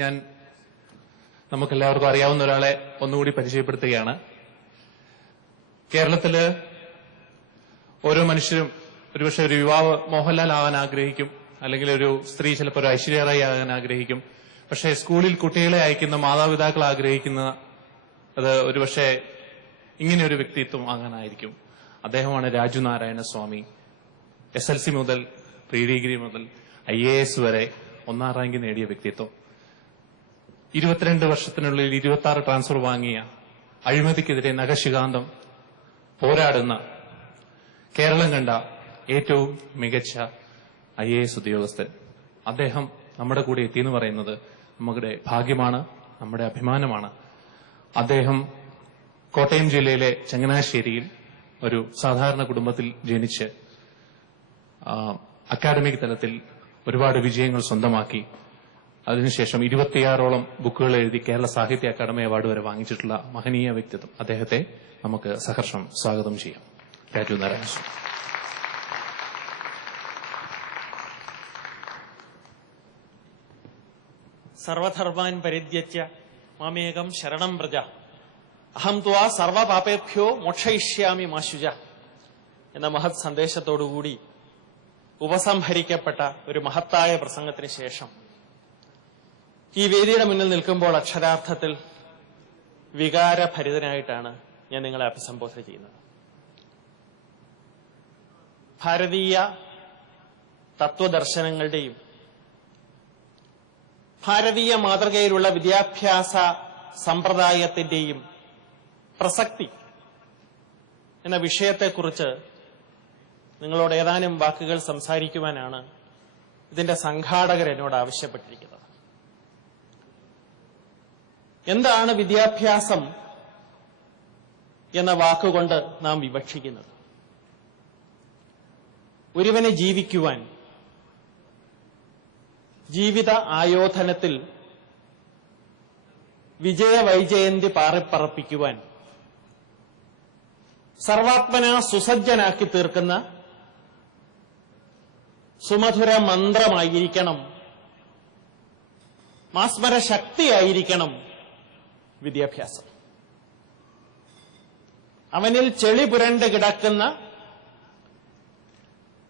ഞാൻ നമുക്കെല്ലാവർക്കും അറിയാവുന്ന ഒരാളെ ഒന്നുകൂടി പരിചയപ്പെടുത്തുകയാണ്. കേരളത്തില് ഓരോ മനുഷ്യരും ഒരുപക്ഷെ ഒരു യുവാവ് മോഹൻലാൽ ആകാൻ ആഗ്രഹിക്കും, അല്ലെങ്കിൽ ഒരു സ്ത്രീ ചിലപ്പോൾ ഒരു ഐശ്വര്യ റായി ആകാൻ ആഗ്രഹിക്കും. പക്ഷേ സ്കൂളിൽ കുട്ടികളെ അയക്കുന്ന മാതാപിതാക്കൾ ആഗ്രഹിക്കുന്ന അത് ഒരുപക്ഷെ ഇങ്ങനെയൊരു വ്യക്തിത്വം ആകാനായിരിക്കും. അദ്ദേഹമാണ് രാജു നാരായണ സ്വാമി. SLC മുതൽ പ്രീ ഡിഗ്രി മുതൽ IAS വരെ 1ാം റാങ്ക് നേടിയ വ്യക്തിത്വം. 22 വർഷത്തിനുള്ളിൽ 26 ട്രാൻസ്ഫർ വാങ്ങിയ, അഴിമതിക്കെതിരെ നഖശികാന്തം പോരാടുന്ന, കേരളം കണ്ട ഏറ്റവും മികച്ച IAS ഉദ്യോഗസ്ഥൻ. അദ്ദേഹം നമ്മുടെ കൂടെ എത്തിയെന്ന് പറയുന്നത് നമ്മുടെ ഭാഗ്യമാണ്, നമ്മുടെ അഭിമാനമാണ്. അദ്ദേഹം കോട്ടയം ജില്ലയിലെ ചങ്ങനാശ്ശേരിയിൽ ഒരു സാധാരണ കുടുംബത്തിൽ ജനിച്ച് അക്കാദമിക് തലത്തിൽ ഒരുപാട് വിജയങ്ങൾ സ്വന്തമാക്കി അതിനുശേഷം 26ഓളം ബുക്കുകൾ എഴുതി കേരള സാഹിത്യ അക്കാദമി അവാർഡ് വരെ വാങ്ങിച്ചിട്ടുള്ള മഹനീയ വ്യക്തിത്വം. അദ്ദേഹത്തെ നമുക്ക് സഹർഷം സ്വാഗതം ചെയ്യാം. രാജു നാരായണ സ്വാമി. സർവധർമാൻ പരിത്യജ്യ മാമേകം ശരണം വ്രജ അഹം ത്വാ സർവപാപേഭ്യോ മോക്ഷയിഷ്യാമി മാ ശുച എന്ന മഹത് സന്ദേശത്തോടുകൂടി ഉപസംഹരിക്കപ്പെട്ട ഒരു മഹത്തായ പ്രസംഗത്തിന് ശേഷം ഈ വേദിയുടെ മുന്നിൽ നിൽക്കുമ്പോൾ അക്ഷരാർത്ഥത്തിൽ വികാരഭരിതനായിട്ടാണ് ഞാൻ നിങ്ങളെ അഭിസംബോധന ചെയ്യുന്നത്. ഭാരതീയ തത്വദർശനങ്ങളുടെയും ഭാരതീയ മാതൃകയിലുള്ള വിദ്യാഭ്യാസ സമ്പ്രദായത്തിന്റെയും പ്രസക്തി എന്ന വിഷയത്തെക്കുറിച്ച് നിങ്ങളോട് ഏതാനും വാക്കുകൾ സംസാരിക്കുവാനാണ് ഇതിന്റെ സംഘാടകർ എന്നോട് ആവശ്യപ്പെട്ടിരിക്കുന്നത്. എന്താണ് വിദ്യാഭ്യാസം എന്ന വാക്കുകൊണ്ട് നാം വിവക്ഷിക്കുന്നത്? ഒരുവനെ ജീവിക്കുവാൻ, ജീവിത ആയോധനത്തിൽ വിജയവൈജയന്തി പാറിപ്പറപ്പിക്കുവാൻ സർവാത്മന സുസജ്ജനാക്കി തീർക്കുന്ന സുമധുര മന്ത്രമായിരിക്കണം, മാസ്മര ശക്തിയായിരിക്കണം വിദ്യാഭ്യാസം. അവനിൽ ചെളി പുരണ്ട് കിടക്കുന്ന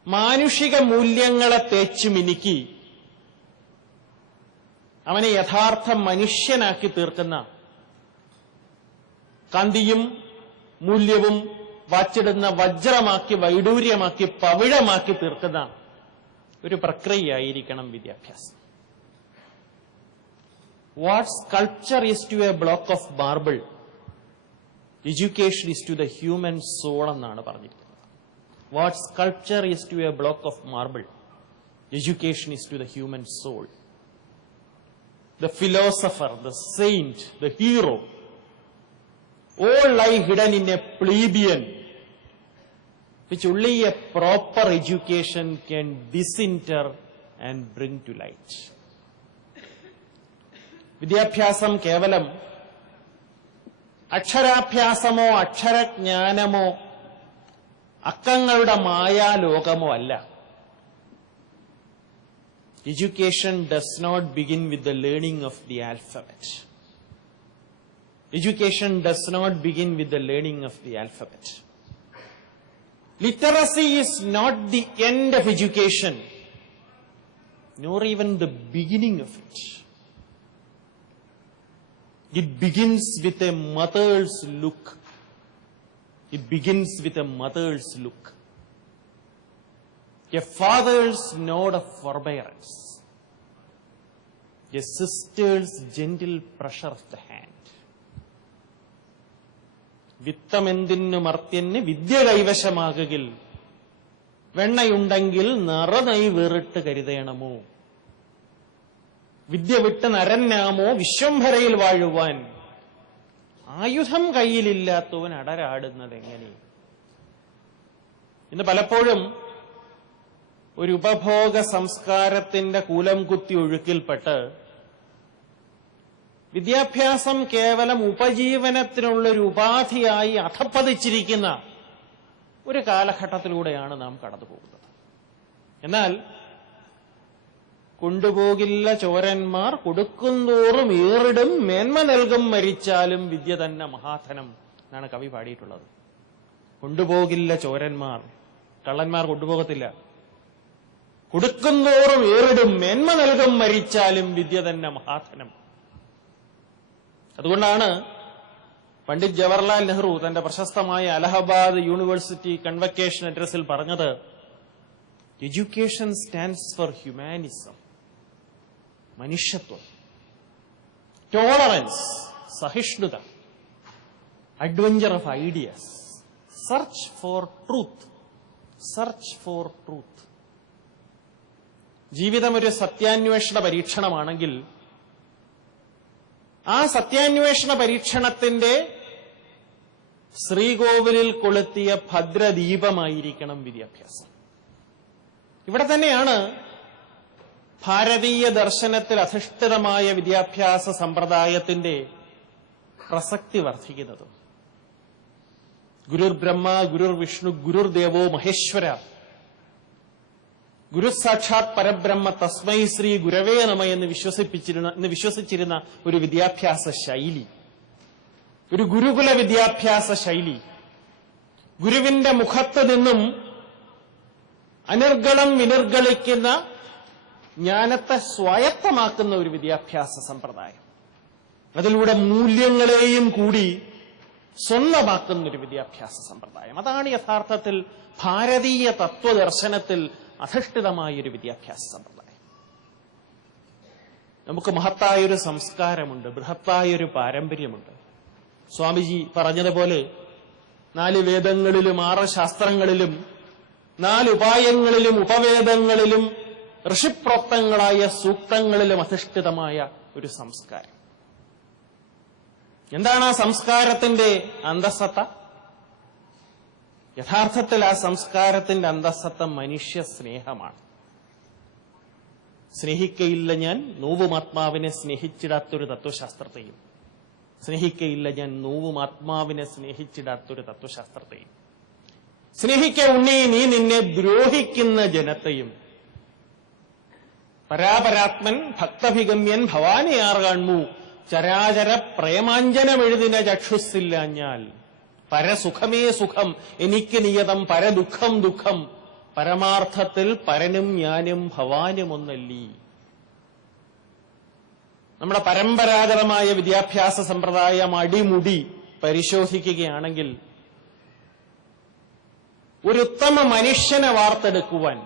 മാനുഷിക മൂല്യങ്ങളെ തേച്ചു മിനുക്കി അവനെ യഥാർത്ഥ മനുഷ്യനാക്കി തീർക്കുന്ന, കാന്തിയും മൂല്യവും വാച്ചിടുന്ന വജ്രമാക്കി, വൈഡൂര്യമാക്കി, പവിഴമാക്കി തീർക്കുന്ന ഒരു പ്രക്രിയയായിരിക്കണം വിദ്യാഭ്യാസം. What sculpture is to a block of marble, education is to the human soul എന്നാണ് പറഞ്ഞിരിക്കുന്നത്. What sculpture is to a block of marble, education is to the human soul. The philosopher, the saint, the hero, all lie hidden in a plebeian which only a proper education can disinter and bring to light. വിദ്യാഭ്യാസം കേവലം അക്ഷരാഭ്യാസമോ അക്ഷരജ്ഞാനമോ അക്കങ്ങളുടെ മായാലോകമോ അല്ല. Education does not begin with the learning of the alphabet. Education does not begin with the learning of the alphabet. Literacy is not the end of education, nor even the beginning of it. It begins with a mother's look. It begins with a mother's look. A father's nod of forbearance. A sister's gentle pressure of the hand. വിത്തമെന്തിനു മർത്യന് വിദ്യ കൈവശമാകുകിൽ വെണ്ണയുണ്ടെങ്കിൽ നറനൈ വേറിട്ട് കരുതേണമോ. വിദ്യ വിട്ട് നരന്നാമോ വിശ്വംഭരയിൽ വാഴുവാൻ ആയുധം കയ്യിലില്ലാത്തവൻ അടരാടുന്നത് എങ്ങനെ? ഇന്ന് പലപ്പോഴും ഒരു ഉപഭോഗ സംസ്കാരത്തിന്റെ കൂലം കുത്തി ഒഴുക്കിൽപ്പെട്ട് വിദ്യാഭ്യാസം കേവലം ഉപജീവനത്തിനുള്ളൊരു ഉപാധിയായി അധപ്പതിച്ചിരിക്കുന്ന ഒരു കാലഘട്ടത്തിലൂടെയാണ് നാം കടന്നുപോകുന്നത്. എന്നാൽ കൊണ്ടുപോകില്ല ചോരന്മാർ, കൊടുക്കുന്തോറും ഏറിടും മേന്മ നൽകും മരിച്ചാലും വിദ്യ തന്നെ മഹാധനം എന്നാണ് കവി പാടിയിട്ടുള്ളത്. കൊണ്ടുപോകില്ല ചോരന്മാർ, കള്ളന്മാർ കൊണ്ടുപോകത്തില്ല. കൊടുക്കുന്തോറും ഏറിടും മേന്മ നൽകും മരിച്ചാലും വിദ്യ തന്നെ മഹാധനം. അതുകൊണ്ടാണ് പണ്ഡിറ്റ് ജവഹർലാൽ നെഹ്റു തന്റെ പ്രശസ്തമായ അലഹബാദ് യൂണിവേഴ്സിറ്റി കൺവക്കേഷൻ അഡ്രസ്സിൽ പറഞ്ഞത്, എഡ്യൂക്കേഷൻ സ്റ്റാൻഡ്സ് ഫോർ ഹ്യൂമാനിസം, മനുഷ്യത്വം, ടോളറൻസ്, സഹിഷ്ണുത, adventure of ideas, search for truth, search for truth. ജീവിതം ഒരു സത്യാന്വേഷണ പരീക്ഷണമാണെങ്കിൽ ആ സത്യാന്വേഷണ പരീക്ഷണത്തിന്റെ ശ്രീകോവിലിൽ കൊളുത്തിയ ഭദ്രദീപമായിരിക്കണം വിദ്യാഭ്യാസം. ഇവിടെ തന്നെയാണ് ഭാരതീയ ദർശനത്തിൽ അധിഷ്ഠിതമായ വിദ്യാഭ്യാസ സമ്പ്രദായത്തിന്റെ പ്രസക്തി വർദ്ധിക്കുന്നത്. ഗുരുർ ബ്രഹ്മ, ഗുരുർ വിഷ്ണു, ഗുരുർ ദേവോ മഹേശ്വര, ഗുരു സാക്ഷാത് പരബ്രഹ്മ തസ്മൈ ശ്രീ ഗുരവേ നമ എന്ന് വിശ്വസിച്ചിരുന്ന ഒരു വിദ്യാഭ്യാസ ശൈലി, ഒരു ഗുരുകുല വിദ്യാഭ്യാസ ശൈലി, ഗുരുവിന്റെ മുഖത്ത് നിന്നും അനിർഗളം വിനിർഗളിക്കുന്ന ജ്ഞാനത്തെ സ്വായത്തമാക്കുന്ന ഒരു വിദ്യാഭ്യാസ സമ്പ്രദായം, അതിലൂടെ മൂല്യങ്ങളെയും കൂടി സ്വന്തമാക്കുന്ന ഒരു വിദ്യാഭ്യാസ സമ്പ്രദായം, അതാണ് യഥാർത്ഥത്തിൽ ഭാരതീയ തത്വദർശനത്തിൽ അധിഷ്ഠിതമായൊരു വിദ്യാഭ്യാസ സമ്പ്രദായം. നമുക്ക് മഹത്തായൊരു സംസ്കാരമുണ്ട്, ബൃഹത്തായൊരു പാരമ്പര്യമുണ്ട്. സ്വാമിജി പറഞ്ഞതുപോലെ 4 വേദങ്ങളിലും 6 ശാസ്ത്രങ്ങളിലും 4 ഉപായങ്ങളിലും ഉപവേദങ്ങളിലും ഋഷിപ്രോക്തങ്ങളായ സൂക്തങ്ങളിലും അധിഷ്ഠിതമായ ഒരു സംസ്കാരം. എന്താണ് ആ സംസ്കാരത്തിന്റെ അന്തസ്സത്ത? യഥാർത്ഥത്തിൽ ആ സംസ്കാരത്തിന്റെ അന്തസ്സത്ത മനുഷ്യ സ്നേഹമാണ്. സ്നേഹിക്കയില്ല ഞാൻ നോവുമാത്മാവിനെ സ്നേഹിച്ചിടാത്തൊരു തത്വശാസ്ത്രത്തെയും, സ്നേഹിക്കയില്ല ഞാൻ നോവുമാത്മാവിനെ സ്നേഹിച്ചിടാത്തൊരു തത്വശാസ്ത്രത്തെയും, സ്നേഹിക്ക ഉണ്ണി നീ നിന്നെ ദ്രോഹിക്കുന്ന ജനത്തെയും, പരാപരാത്മൻ ഭക്തഭിഗമ്യൻ ഭവാനിയാർ കാൺമു ചരാചര പ്രേമാഞ്ജനമെഴുതിന ചക്ഷുസ്സില്ലാഞ്ഞാൽ, പരസുഖമേ സുഖം എനിക്ക് നിയതം പരദുഃഖം ദുഃഖം, പരമാർത്ഥത്തിൽ പരനും ഞാനും ഭവാനും ഒന്നല്ലീ. നമ്മുടെ പരമ്പരാഗതമായ വിദ്യാഭ്യാസ സമ്പ്രദായം അടിമുടി പരിശോധിക്കുകയാണെങ്കിൽ ഒരു ഉത്തമ മനുഷ്യനെ വാർത്തെടുക്കുവാൻ,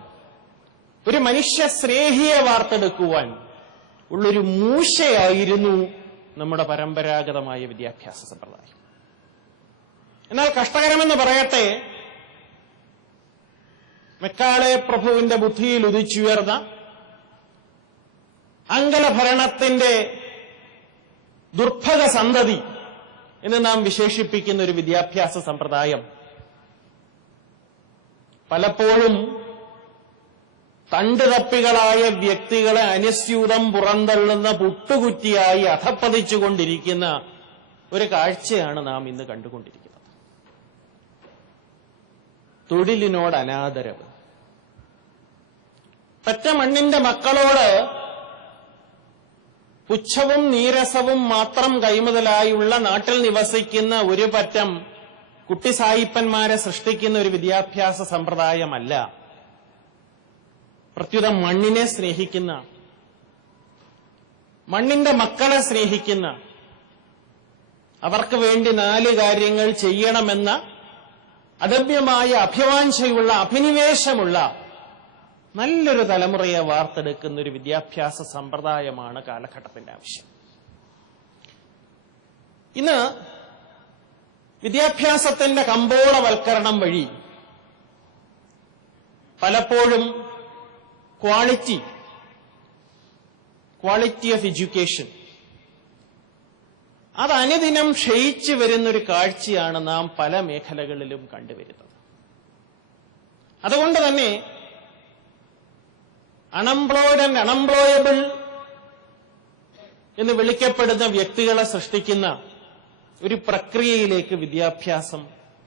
ഒരു മനുഷ്യ സ്നേഹിയെ വാർത്തെടുക്കുവാൻ ഉള്ളൊരു മൂശയായിരുന്നു നമ്മുടെ പരമ്പരാഗതമായ വിദ്യാഭ്യാസ സമ്പ്രദായം. എന്നാൽ കഷ്ടകരമെന്ന് പറയട്ടെ, മെക്കാളെ പ്രഭുവിന്റെ ബുദ്ധിയിൽ ഉദിച്ചുയർന്ന അങ്കലഭരണത്തിന്റെ ദുർഭഗ സന്തതി എന്ന് നാം വിശേഷിപ്പിക്കുന്ന ഒരു വിദ്യാഭ്യാസ സമ്പ്രദായം പലപ്പോഴും തണ്ടുതപ്പികളായ വ്യക്തികളെ അനുസ്യൂതം പുറന്തള്ളുന്ന പുട്ടുകുറ്റിയായി അധപ്പതിച്ചുകൊണ്ടിരിക്കുന്ന ഒരു കാഴ്ചയാണ് നാം ഇന്ന് കണ്ടുകൊണ്ടിരിക്കുന്നത്. തൊഴിലിനോട് അനാദരവ്, പറ്റ മണ്ണിന്റെ മക്കളോട് പുച്ഛവും നീരസവും മാത്രം കൈമുതലായുള്ള നാട്ടിൽ നിവസിക്കുന്ന ഒരു പറ്റം കുട്ടിസായിപ്പന്മാരെ സൃഷ്ടിക്കുന്ന ഒരു വിദ്യാഭ്യാസ സമ്പ്രദായമല്ല. പ്രത്യുത മണ്ണിനെ സ്നേഹിക്കുന്ന, മണ്ണിന്റെ മക്കളെ സ്നേഹിക്കുന്ന, അവർക്ക് വേണ്ടി 4 കാര്യങ്ങൾ ചെയ്യണമെന്ന അദമ്യമായ അഭിവാഞ്ചയുള്ള, അഭിനിവേശമുള്ള നല്ലൊരു തലമുറയെ വാർത്തെടുക്കുന്ന ഒരു വിദ്യാഭ്യാസ സമ്പ്രദായമാണ് കാലഘട്ടത്തിന്റെ ആവശ്യം. ഇന്ന് വിദ്യാഭ്യാസത്തിന്റെ കമ്പോളവൽക്കരണം വഴി പലപ്പോഴും ക്വാളിറ്റി ഓഫ് എഡ്യൂക്കേഷൻ അത് അനുദിനം ക്ഷയിച്ചു വരുന്നൊരു കാഴ്ചയാണ് നാം പല മേഖലകളിലും കണ്ടുവരുന്നത്. അതുകൊണ്ട് തന്നെ അൺഎംപ്ലോയ്ഡ് ആൻഡ് അൺഎംപ്ലോയബിൾ എന്ന് വിളിക്കപ്പെടുന്ന വ്യക്തികളെ സൃഷ്ടിക്കുന്ന ഒരു പ്രക്രിയയിലേക്ക് വിദ്യാഭ്യാസം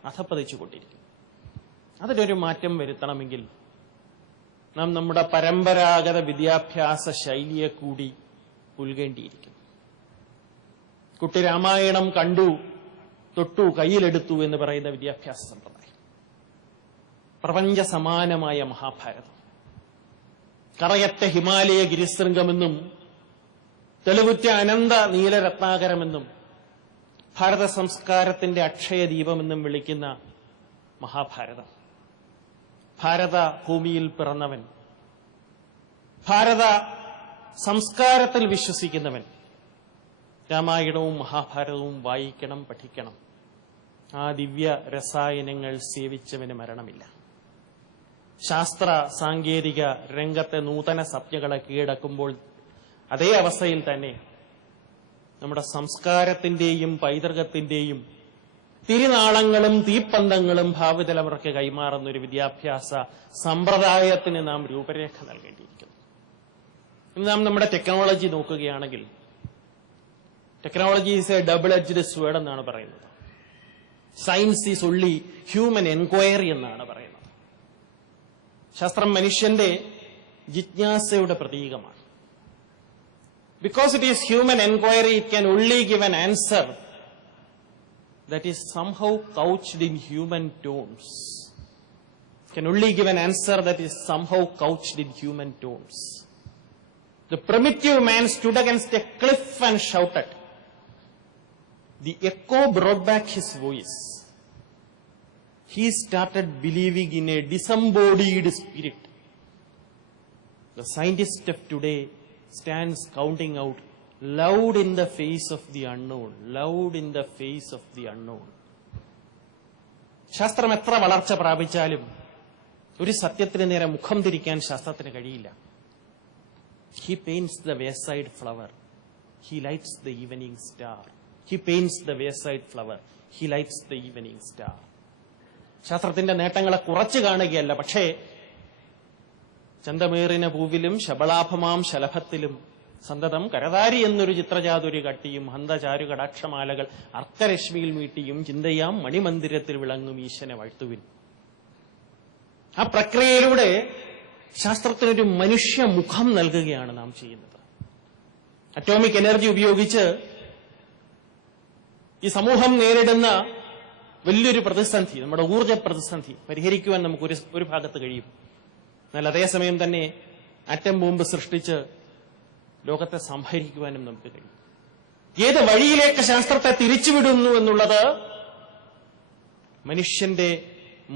അധപ്പതിച്ചുകൊണ്ടിരിക്കും. അതിനൊരു മാറ്റം വരുത്തണമെങ്കിൽ നാം നമ്മുടെ പരമ്പരാഗത വിദ്യാഭ്യാസ ശൈലിയെ കൂടി പുൽകേണ്ടിയിരിക്കുന്നു. കുട്ടി രാമായണം കണ്ടു, തൊട്ടു, കയ്യിലെടുത്തു എന്ന് പറയുന്ന വിദ്യാഭ്യാസ സമ്പ്രദായം, പ്രപഞ്ച സമാനമായ മഹാഭാരതം, കറയറ്റ ഹിമാലയ ഗിരിശൃംഗമെന്നും തെളിവുറ്റ അനന്ത നീലരത്നാകരമെന്നും ഭാരത സംസ്കാരത്തിന്റെ അക്ഷയദീപമെന്നും വിളിക്കുന്ന മഹാഭാരതം, ഭാരത ഭൂമിയിൽ പിറന്നവൻ, ഭാരത സംസ്കാരത്തിൽ വിശ്വസിക്കുന്നവൻ രാമായണവും മഹാഭാരതവും വായിക്കണം, പഠിക്കണം. ആ ദിവ്യ രസായനങ്ങൾ സേവിച്ചവന് മരണമില്ല. ശാസ്ത്ര സാങ്കേതിക രംഗത്തെ നൂതന സത്യങ്ങളെ കീഴടക്കുമ്പോൾ അതേ അവസ്ഥയിൽ തന്നെ നമ്മുടെ സംസ്കാരത്തിന്റെയും പൈതൃകത്തിന്റെയും തിരുനാളങ്ങളും തീപ്പന്തങ്ങളും ഭാവി തലമുറയ്ക്ക് കൈമാറുന്ന ഒരു വിദ്യാഭ്യാസ സമ്പ്രദായത്തിന് നാം രൂപരേഖ നൽകേണ്ടിയിരിക്കുന്നു. ഇന്ന് നാം നമ്മുടെ ടെക്നോളജി നോക്കുകയാണെങ്കിൽ, technology is A double edged sword എന്നാണ് പറയുന്നത്. Science is only human enquiry എന്നാണ് പറയുന്നത്. ശാസ്ത്രം മനുഷ്യന്റെ ജിജ്ഞാസയുടെ പ്രതീകമാണ്. Because it is human enquiry, it can only give an answer that is somehow couched in human tones. It can only give an answer that is somehow couched in human tones. The primitive man stood against a cliff and shouted. The echo brought back his voice. He started believing in a disembodied spirit. The scientist of today stands counting out, loud in the face of the unknown, loud in the face of the unknown. ശാസ്ത്രം എത്ര വളർച്ച പ്രാപിച്ചാലും ഒരു സത്യത്തിന് നേരെ മുഖം തിരിക്കാൻ ശാസ്ത്രത്തിന് കഴിയില്ല. He paints the wayside flower, he lights the evening star. He paints the wayside flower, he lights the evening star. ശാസ്ത്രത്തിന്റെ നേട്ടങ്ങളെ കുറച്ചു കാണുകയല്ല, പക്ഷേ ചന്തമേറിന പൂവിലും ശബളാഭമാം ശലഭത്തിലും സന്തതം കരതാരി എന്നൊരു ചിത്രചാതുരി കട്ടിയും ഹന്തചാരു കടാക്ഷമാലകൾ അർക്കരശ്മിയിൽ മീട്ടിയും ചിന്തയാം മണിമന്ദിരത്തിൽ വിളങ്ങും ഈശനെ വാഴ്ത്തുവിൻ. ആ പ്രക്രിയയിലൂടെ ശാസ്ത്രത്തിനൊരു മനുഷ്യ മുഖം നൽകുകയാണ് നാം ചെയ്യുന്നത്. അറ്റോമിക് എനർജി ഉപയോഗിച്ച് ഈ സമൂഹം നേരിടുന്ന വലിയൊരു പ്രതിസന്ധി, നമ്മുടെ ഊർജ്ജ പ്രതിസന്ധി പരിഹരിക്കുവാൻ നമുക്ക് ഒരു ഭാഗത്ത് കഴിയും. എന്നാൽ അതേസമയം തന്നെ ആറ്റം ബോംബ് സൃഷ്ടിച്ച് ലോകത്തെ സംഹരിക്കുവാനും നമുക്ക് കഴിയും. ഏത് വഴിയിലേക്ക് ശാസ്ത്രത്തെ തിരിച്ചുവിടുന്നു എന്നുള്ളത് മനുഷ്യന്റെ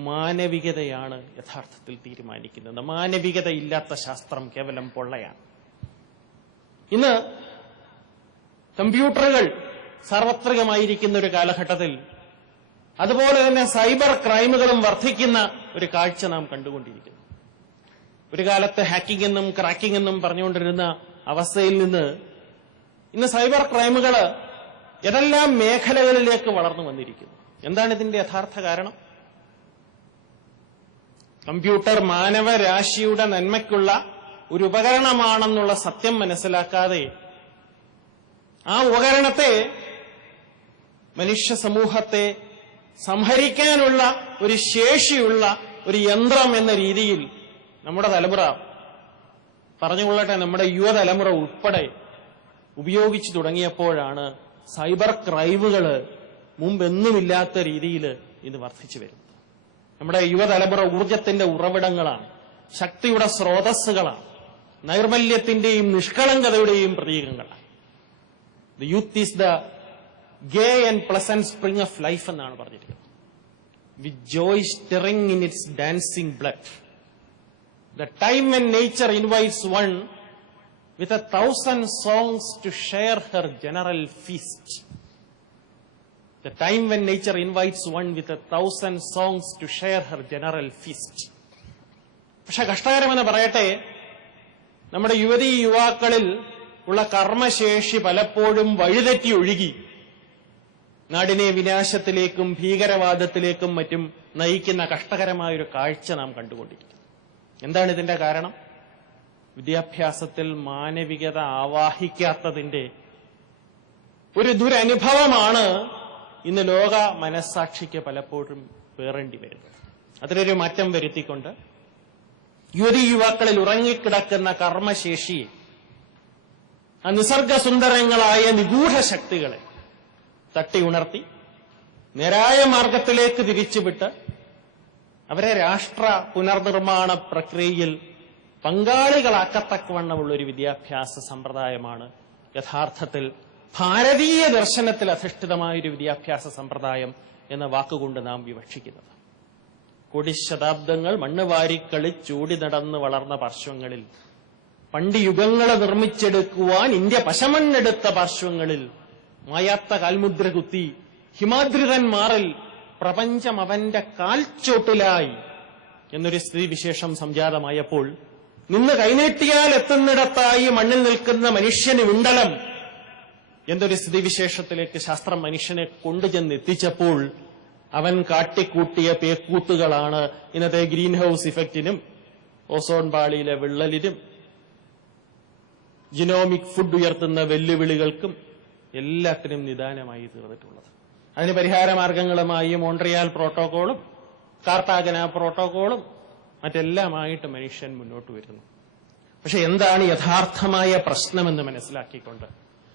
മാനവികതയാണ് യഥാർത്ഥത്തിൽ തീരുമാനിക്കുന്നത്. മാനവികത ഇല്ലാത്ത ശാസ്ത്രം കേവലം പൊള്ളയാണ്. ഇന്ന് കമ്പ്യൂട്ടറുകൾ സാർവത്രികമായിരിക്കുന്ന ഒരു കാലഘട്ടത്തിൽ അതുപോലെ തന്നെ സൈബർ ക്രൈമുകളും വർദ്ധിക്കുന്ന ഒരു കാഴ്ച നാം കണ്ടുകൊണ്ടിരിക്കുന്നു. ഒരു കാലത്ത് ഹാക്കിംഗ് എന്നും ക്രാക്കിംഗ് എന്നും പറഞ്ഞുകൊണ്ടിരുന്ന അവസ്ഥയിൽ നിന്ന് ഇന്ന് സൈബർ ക്രൈമുകൾ ഏതെല്ലാം മേഖലകളിലേക്ക് വളർന്നു വന്നിരിക്കുന്നു. എന്താണ് ഇതിന്റെ യഥാർത്ഥ കാരണം? കമ്പ്യൂട്ടർ മാനവരാശിയുടെ നന്മയ്ക്കുള്ള ഒരു ഉപകരണമാണെന്നുള്ള സത്യം മനസ്സിലാക്കാതെ ആ ഉപകരണത്തെ മനുഷ്യ സമൂഹത്തെ സംഹരിക്കാനുള്ള ഒരു ശേഷിയുള്ള ഒരു യന്ത്രം എന്ന രീതിയിൽ നമ്മുടെ തലമുറ, പറഞ്ഞുകൊള്ളട്ടെ നമ്മുടെ യുവതലമുറ ഉൾപ്പെടെ ഉപയോഗിച്ചു തുടങ്ങിയപ്പോഴാണ് സൈബർ ക്രൈമുകൾ മുമ്പെന്നുമില്ലാത്ത രീതിയിൽ ഇത് വർദ്ധിച്ചു വരുന്നത്. നമ്മുടെ യുവതലമുറ ഊർജത്തിന്റെ ഉറവിടങ്ങളാണ്, ശക്തിയുടെ സ്രോതസ്സുകളാണ്, നൈർമല്യത്തിന്റെയും നിഷ്കളങ്കതയുടെയും പ്രതീകങ്ങളാണ്. The youth is the gay and pleasant spring of life എന്നാണ് പറഞ്ഞിരിക്കുന്നത്. With joy stirring in its dancing blood. The time when nature invites one with 1,000 songs to share her general feast. The time when nature invites one with 1,000 songs to share her general feast. പക്ഷെ കഷ്ടകരമെന്ന് പറയട്ടെ, നമ്മുടെ യുവതീ യുവാക്കളിൽ ഉള്ള കർമ്മശേഷി പലപ്പോഴും വഴിതെറ്റി ഒഴുകി നാടിനെ വിനാശത്തിലേക്കും ഭീകരവാദത്തിലേക്കും മറ്റും നയിക്കുന്ന കഷ്ടകരമായൊരു കാഴ്ച നാം കണ്ടുകൊണ്ടിരിക്കുന്നു. എന്താണ് ഇതിന്റെ കാരണം? വിദ്യാഭ്യാസത്തിൽ മാനവികത ആവാഹിക്കാത്തതിന്റെ ഒരു ദുരനുഭവമാണ് ഇന്ന് ലോക മനസ്സാക്ഷിക്ക് പലപ്പോഴും പേറേണ്ടി വരുന്നത്. അതിലൊരു മാറ്റം വരുത്തിക്കൊണ്ട് യുവതി യുവാക്കളിൽ ഉറങ്ങിക്കിടക്കുന്ന കർമ്മശേഷിയെ, ആ നിസർഗസുന്ദരങ്ങളായ നിഗൂഢ ശക്തികളെ തട്ടി ഉണർത്തി നേരായ മാർഗത്തിലേക്ക് തിരിച്ചുവിട്ട് അവരെ രാഷ്ട്ര പുനർനിർമ്മാണ പ്രക്രിയയിൽ പങ്കാളികളാക്കത്തക്കവണ്ണമുള്ള ഒരു വിദ്യാഭ്യാസ സമ്പ്രദായമാണ് യഥാർത്ഥത്തിൽ ഭാരതീയ ദർശനത്തിൽ അധിഷ്ഠിതമായൊരു വിദ്യാഭ്യാസ സമ്പ്രദായം എന്ന വാക്കുകൊണ്ട് നാം വിവക്ഷിക്കുന്നത്. കോടിശതാബ്ദങ്ങൾ മണ്ണുവാരിക്കളി ചൂടി നടന്ന് വളർന്ന പാർശ്വങ്ങളിൽ, പണ്ട് യുഗങ്ങളെ നിർമ്മിച്ചെടുക്കുവാൻ ഇന്ത്യ പശമണ്ണെടുത്ത പാർശ്വങ്ങളിൽ, മായാത്ത കാൽമുദ്ര കുത്തി ഹിമാദ്രിതന്മാറിൽ പ്രപഞ്ചം അവന്റെ കാൽച്ചോട്ടിലായി എന്നൊരു സ്ഥിതിവിശേഷം സംജാതമായപ്പോൾ, നിന്ന് കൈനീട്ടിയാൽ എത്തുന്നിടത്തായി മണ്ണിൽ നിൽക്കുന്ന മനുഷ്യന് വിണ്ടലം എന്നൊരു സ്ഥിതിവിശേഷത്തിലേക്ക് ശാസ്ത്രം മനുഷ്യനെ കൊണ്ടുചെന്നെത്തിച്ചപ്പോൾ അവൻ കാട്ടിക്കൂട്ടിയ പേക്കൂത്തുകളാണ് ഇന്നത്തെ ഗ്രീൻ ഹൌസ് ഇഫക്റ്റിനും ഓസോൺ പാളിയിലെ വിള്ളലിനും ജിനോമിക് ഫുഡ് ഉയർത്തുന്ന വെല്ലുവിളികൾക്കും എല്ലാത്തിനും നിദാനമായി തീർന്നിട്ടുള്ളത്. അതിന് പരിഹാരമാർഗങ്ങളുമായി മോൺട്രിയാൽ പ്രോട്ടോകോളും കാർത്താഗന പ്രോട്ടോകോളും മറ്റെല്ലാമായിട്ട് മനുഷ്യൻ മുന്നോട്ട് വരുന്നു. പക്ഷെ എന്താണ് യഥാർത്ഥമായ പ്രശ്നമെന്ന് മനസ്സിലാക്കിക്കൊണ്ട്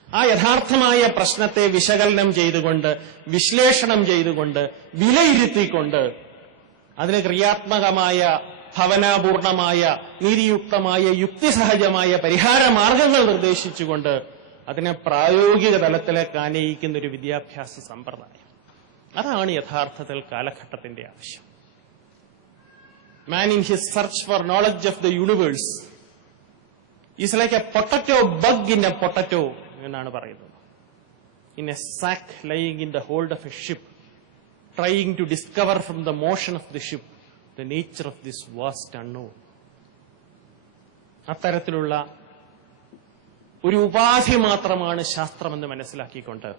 ആ യഥാർത്ഥമായ പ്രശ്നത്തെ വിശകലനം ചെയ്തുകൊണ്ട്, വിശ്ലേഷണം ചെയ്തുകൊണ്ട്, വിലയിരുത്തിക്കൊണ്ട് അതിന് ക്രിയാത്മകമായ, ഭവനാപൂർണമായ, നീതിയുക്തമായ, യുക്തിസഹജമായ പരിഹാര മാർഗങ്ങൾ നിർദ്ദേശിച്ചുകൊണ്ട് അതിനെ പ്രായോഗിക തലത്തിലേക്ക് ആനയിക്കുന്ന ഒരു വിദ്യാഭ്യാസ സമ്പ്രദായം, അതാണ് യഥാർത്ഥത്തിൽ കാലഘട്ടത്തിന്റെ ആവശ്യം. Man in his search for knowledge of the universe is like a potato bug in a potato എന്നാണ് പറയുന്നത്. In a sack lying in the hold of a ship, trying to discover from the motion of the ship the nature of this vast unknown. അത്തരത്തിലുള്ള ഒരു ഉപാധി മാത്രമാണ് ശാസ്ത്രമെന്ന് മനസ്സിലാക്കിക്കൊണ്ട്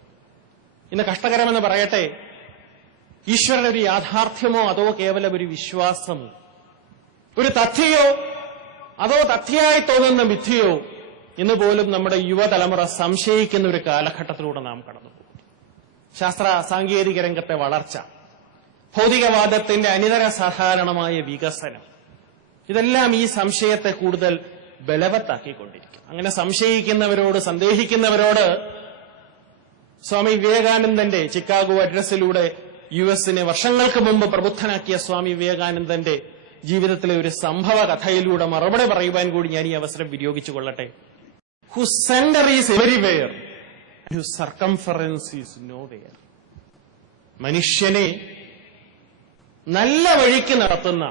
ഇന്ന് കഷ്ടകരമെന്ന് പറയട്ടെ, ഈശ്വരൻ ഒരു യാഥാർത്ഥ്യമോ അതോ കേവലം ഒരു വിശ്വാസമോ, ഒരു തഥ്യയോ അതോ തഥ്യയായി തോന്നുന്ന മിഥ്യയോ എന്ന് പോലും നമ്മുടെ യുവതലമുറ സംശയിക്കുന്ന ഒരു കാലഘട്ടത്തിലൂടെ നാം കടന്നുപോകും. ശാസ്ത്ര സാങ്കേതിക രംഗത്തെ വളർച്ച, ഭൗതികവാദത്തിന്റെ അനിതര സാധാരണമായ വികസനം, ഇതെല്ലാം ഈ സംശയത്തെ കൂടുതൽ ബലവത്താക്കിക്കൊണ്ടിരിക്കും. അങ്ങനെ സംശയിക്കുന്നവരോട്, സന്ദേഹിക്കുന്നവരോട് സ്വാമി വിവേകാനന്ദന്റെ ചിക്കാഗോ അഡ്രസ്സിലൂടെ യുഎസിനെ വർഷങ്ങൾക്ക് മുമ്പ് പ്രബുദ്ധനാക്കിയ സ്വാമി വിവേകാനന്ദന്റെ ജീവിതത്തിലെ ഒരു സംഭവ കഥയിലൂടെ മറുപടി പറയുവാൻ കൂടി ഞാൻ ഈ അവസരം വിനിയോഗിച്ചു കൊള്ളട്ടെ. Whose center is everywhere and whose circumference is nowhere. മനുഷ്യനെ നല്ല വഴിക്ക് നടത്തുന്ന,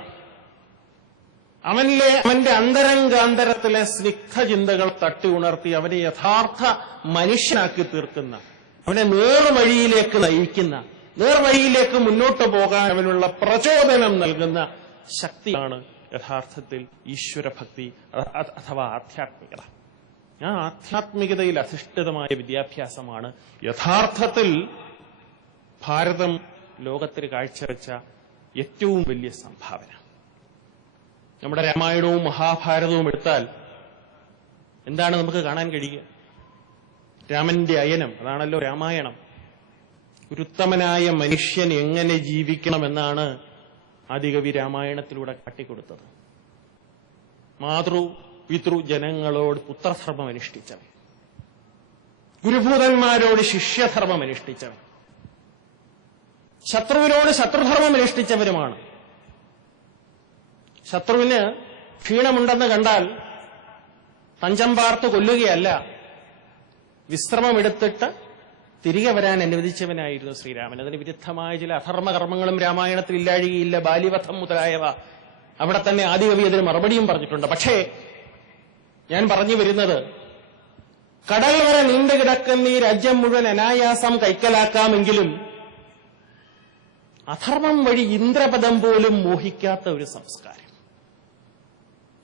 അവന്റെ അന്തരംഗാന്തരത്തിലെ സ്നിഗ്ധചിന്തകൾ തട്ടി ഉണർത്തി അവനെ യഥാർത്ഥ മനുഷ്യനാക്കി തീർക്കുന്ന, അവനെ നേർവഴിയിലേക്ക് നയിക്കുന്ന, നേർവഴിയിലേക്ക് മുന്നോട്ട് പോകാൻ അവനുള്ള പ്രചോദനം നൽകുന്ന ശക്തിയാണ് യഥാർത്ഥത്തിൽ ഈശ്വരഭക്തി അഥവാ ആധ്യാത്മികത. ആ ആധ്യാത്മികതയിൽ അധിഷ്ഠിതമായ വിദ്യാഭ്യാസമാണ് യഥാർത്ഥത്തിൽ ഭാരതം ലോകത്തിന് കാഴ്ചവെച്ച ഏറ്റവും വലിയ സംഭാവന. നമ്മുടെ രാമായണവും മഹാഭാരതവും എടുത്താൽ എന്താണ് നമുക്ക് കാണാൻ കഴിയുക? രാമന്റെ അയനം, അതാണല്ലോ രാമായണം. ഒരു ഉത്തമനായ മനുഷ്യൻ എങ്ങനെ ജീവിക്കണമെന്നാണ് ആദികവി രാമായണത്തിലൂടെ കാട്ടിക്കൊടുത്തത്. മാതൃ പിതൃ ജനങ്ങളോട് പുത്രധർമ്മം അനുഷ്ഠിച്ചവൻ, ഗുരുഭൂതന്മാരോട് ശിഷ്യധർമ്മം അനുഷ്ഠിച്ചവൻ, ശത്രുവിനോട് ശത്രുധർമ്മം അനുഷ്ഠിച്ചവരുമാണ്. ശത്രുവിന് ക്ഷീണമുണ്ടെന്ന് കണ്ടാൽ തഞ്ചം പാർത്ത് കൊല്ലുകയല്ല, വിശ്രമമെടുത്തിട്ട് തിരികെ വരാൻ അനുവദിച്ചവനായിരുന്നു ശ്രീരാമൻ. അതിന് വിരുദ്ധമായ ചില അധർമ്മകർമ്മങ്ങളും രാമായണത്തിൽ ഇല്ലാഴികയില്ല. ബാലിവധം മുതലായവ അവിടെ തന്നെ ആദികവി അതിന് മറുപടിയും പറഞ്ഞിട്ടുണ്ട്. പക്ഷേ ഞാൻ പറഞ്ഞു വരുന്നത്, കടൽ വരെ നീണ്ടു കിടക്കുന്ന ഈ രാജ്യം മുഴുവൻ അനായാസം കൈക്കലാക്കാമെങ്കിലും അധർമ്മം വഴി ഇന്ദ്രപദം പോലും മോഹിക്കാത്ത ഒരു സംസ്കാരം,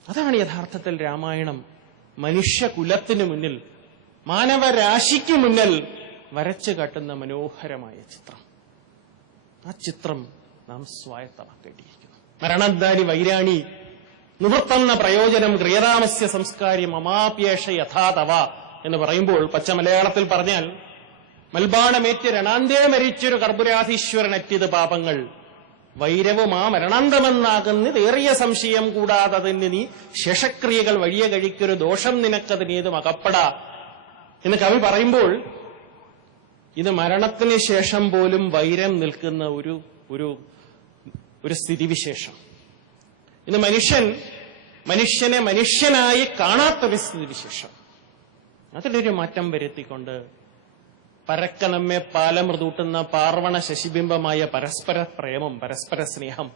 അതാണ് യഥാർത്ഥത്തിൽ രാമായണം മനുഷ്യകുലത്തിനു മുന്നിൽ, മാനവരാശിക്ക് മുന്നിൽ വരച്ചു കാട്ടുന്ന മനോഹരമായ ചിത്രം. ആ ചിത്രം നാം സ്വായത്തമാക്കേണ്ടിയിരിക്കുന്നു. മരണദ്ദാനി വൈരാണി നിവൃത്തന്ന പ്രയോജനം ക്രിയതാമസ്യ സംസ്കാര്യം അമാപ്യേഷ യഥാതവ എന്ന് പറയുമ്പോൾ പച്ച മലയാളത്തിൽ പറഞ്ഞാൽ, മൽബാണമേറ്റ് രണാന്തേ മരിച്ചൊരു കർപ്പുരാധീശ്വരനറ്റിത് പാപങ്ങൾ, വൈരവും ആ മരണാന്തമെന്നാകുന്നത് ഏറിയ സംശയം കൂടാതെ അതിന് നീ ശേഷക്രിയകൾ വഴിയെ കഴിക്കൊരു ദോഷം നിനക്കതിനേതും അകപ്പെടാ എന്ന് കവി പറയുമ്പോൾ ഇത് മരണത്തിന് ശേഷം പോലും വൈരം നിൽക്കുന്ന ഒരു സ്ഥിതിവിശേഷം. ഇന്ന് മനുഷ്യനെ മനുഷ്യനായി കാണാത്തൊരു സ്ഥിതിവിശേഷം. അതിലൊരു മാറ്റം വരുത്തിക്കൊണ്ട് പരക്ക നമ്മെ പാലമൃതൂട്ടുന്ന പാർവണ ശശിബിംബമായ പരസ്പര പ്രേമം, പരസ്പര സ്നേഹം,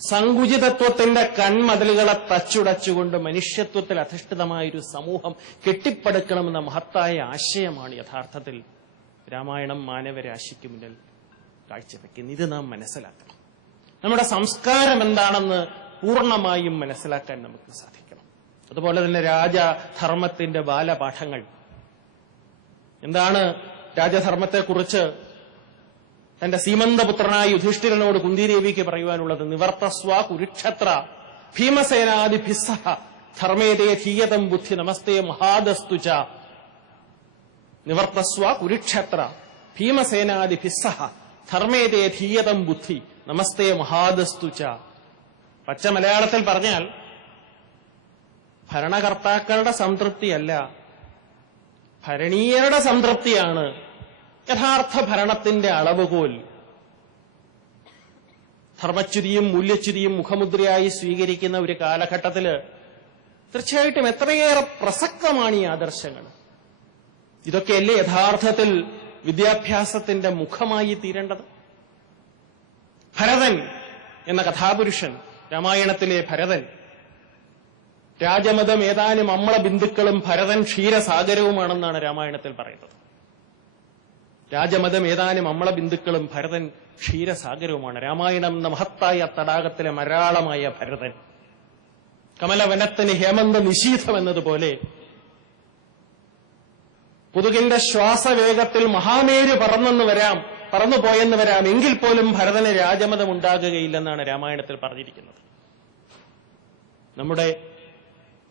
സങ്കുചിതത്വത്തിന്റെ കൺമതിലുകളെ തച്ചുടച്ചുകൊണ്ട് മനുഷ്യത്വത്തിൽ അധിഷ്ഠിതമായൊരു സമൂഹം കെട്ടിപ്പടുക്കണമെന്ന മഹത്തായ ആശയമാണ് യഥാർത്ഥത്തിൽ രാമായണം മാനവരാശിക്ക് മുന്നിൽ കാഴ്ചവെക്കുന്നത്. ഇത് നാം മനസ്സിലാക്കണം. നമ്മുടെ സംസ്കാരം എന്താണെന്ന് പൂർണ്ണമായും മനസ്സിലാക്കാൻ നമുക്ക് സാധിക്കണം. അതുപോലെ തന്നെ രാജധർമ്മത്തിന്റെ ബാലപാഠങ്ങൾ എന്താണ്? രാജധർമ്മത്തെക്കുറിച്ച് തന്റെ സീമന്തപുത്രനായ യുധിഷ്ഠിരനോട് കുന്തിദേവിക്ക് പറയുവാനുള്ളത്? നിവർത്തസ്വ കുരുക്ഷത്ര ഭീമസേനാദിഭിസ്സഹ ധർമ്മേതേ ധീയതം ബുദ്ധി നമസ്തേ മഹാദസ്തുച. നിവർത്തസ്വ കുരുക്ഷത്ര ഭീമസേനാദിഭിസ്സഹ ധർമ്മേതേ ധീയതം ബുദ്ധി നമസ്തേ മഹാദസ്തുച. പച്ച മലയാളത്തിൽ പറഞ്ഞാൽ ഭരണകർത്താക്കളുടെ സംതൃപ്തിയല്ല, ഭരണീയരുടെ സംതൃപ്തിയാണ് യഥാർത്ഥ ഭരണത്തിന്റെ അളവുകോൽ. ധർമ്മച്യുതിയും മൂല്യച്യുതിയും മുഖമുദ്രയായി സ്വീകരിക്കുന്ന ഒരു കാലഘട്ടത്തില് തീർച്ചയായിട്ടും എത്രയേറെ പ്രസക്തമാണ് ഈ ആദർശങ്ങൾ. ഇതൊക്കെയല്ലേ യഥാർത്ഥത്തിൽ വിദ്യാഭ്യാസത്തിന്റെ മുഖമായി തീരേണ്ടത്. ഭരതൻ എന്ന കഥാപുരുഷൻ, രാമായണത്തിലെ ഭരതൻ, രാജമതം ഏതാനും അമ്ല ബിന്ദുക്കളും ഭരതൻ ക്ഷീരസാഗരവുമാണെന്നാണ് രാമായണത്തിൽ പറയുന്നത്. രാജമതം ഏതാനും അമ്ല ബിന്ദുക്കളും ഭരതൻ ക്ഷീരസാഗരവുമാണ്. രാമായണം എന്ന മഹത്തായ തടാകത്തിലെ മരാളമായ ഭരതൻ കമലവനത്തിന് ഹേമന്ത നിശീഥം എന്നതുപോലെ കൊതുകിന്റെ ശ്വാസവേഗത്തിൽ മഹാമേരു പറന്നു പോയെന്ന് വരാം, എങ്കിൽ പോലും ഭരതന് രാജമതം ഉണ്ടാകുകയില്ലെന്നാണ് രാമായണത്തിൽ പറഞ്ഞിരിക്കുന്നത്. നമ്മുടെ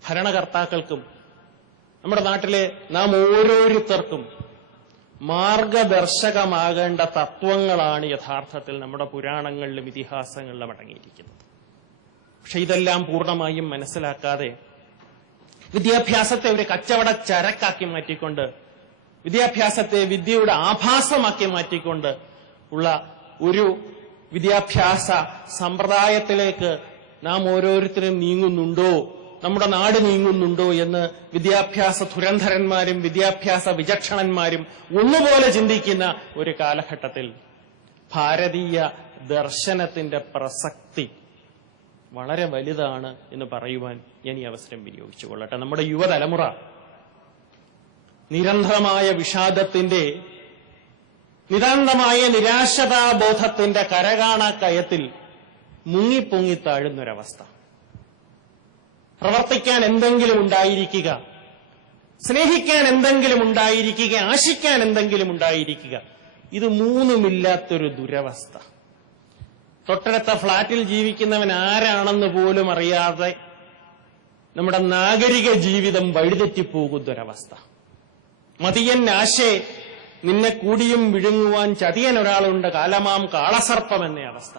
ഭരണകർത്താക്കൾക്കും നമ്മുടെ നാട്ടിലെ നാം ഓരോരുത്തർക്കും മാർഗദർശകമാകേണ്ട തത്വങ്ങളാണ് യഥാർത്ഥത്തിൽ നമ്മുടെ പുരാണങ്ങളിലും ഇതിഹാസങ്ങളിലും അടങ്ങിയിരിക്കുന്നത്. പക്ഷെ ഇതെല്ലാം പൂർണ്ണമായും മനസ്സിലാക്കാതെ വിദ്യാഭ്യാസത്തെ ഒരു കച്ചവട ചരക്കാക്കി മാറ്റിക്കൊണ്ട്, വിദ്യാഭ്യാസത്തെ വിദ്യയുടെ ആഭാസമാക്കി മാറ്റിക്കൊണ്ട് ഉള്ള ഒരു വിദ്യാഭ്യാസ സമ്പ്രദായത്തിലേക്ക് നാം ഓരോരുത്തരും നീങ്ങുന്നുണ്ടോ, നമ്മുടെ നാട് നീങ്ങുന്നുണ്ടോ എന്ന് വിദ്യാഭ്യാസ ധുരന്ധരന്മാരും വിദ്യാഭ്യാസ വിചക്ഷണന്മാരും ഒന്നുപോലെ ചിന്തിക്കുന്ന ഒരു കാലഘട്ടത്തിൽ ഭാരതീയ ദർശനത്തിന്റെ പ്രസക്തി വളരെ വലുതാണ് എന്ന് പറയുവാൻ ഞാൻ ഈ അവസരം വിനിയോഗിച്ചുകൊള്ളട്ടെ. നമ്മുടെ യുവതലമുറ നിരന്തരമായ വിഷാദത്തിന്റെ, നിതാന്തമായ നിരാശതാബോധത്തിന്റെ കരകാണക്കയത്തിൽ മുങ്ങിപ്പൊങ്ങിത്താഴുന്നൊരവസ്ഥ. പ്രവർത്തിക്കാൻ എന്തെങ്കിലും ഉണ്ടായിരിക്കുക, സ്നേഹിക്കാൻ എന്തെങ്കിലും ഉണ്ടായിരിക്കുക, ആശിക്കാൻ എന്തെങ്കിലും ഉണ്ടായിരിക്കുക, ഇത് മൂന്നുമില്ലാത്തൊരു ദുരവസ്ഥ. തൊട്ടടുത്ത ഫ്ളാറ്റിൽ ജീവിക്കുന്നവൻ ആരാണെന്ന് പോലും അറിയാതെ നമ്മുടെ നാഗരിക ജീവിതം വഴിതെറ്റിപ്പോകുന്നൊരവസ്ഥ. മതിയൻ ആശേ നിന്നെ കൂടിയും വിഴുങ്ങുവാൻ ചതിയൻ ഒരാളുണ്ട്, കാലമാം കാളസർപ്പം എന്ന അവസ്ഥ.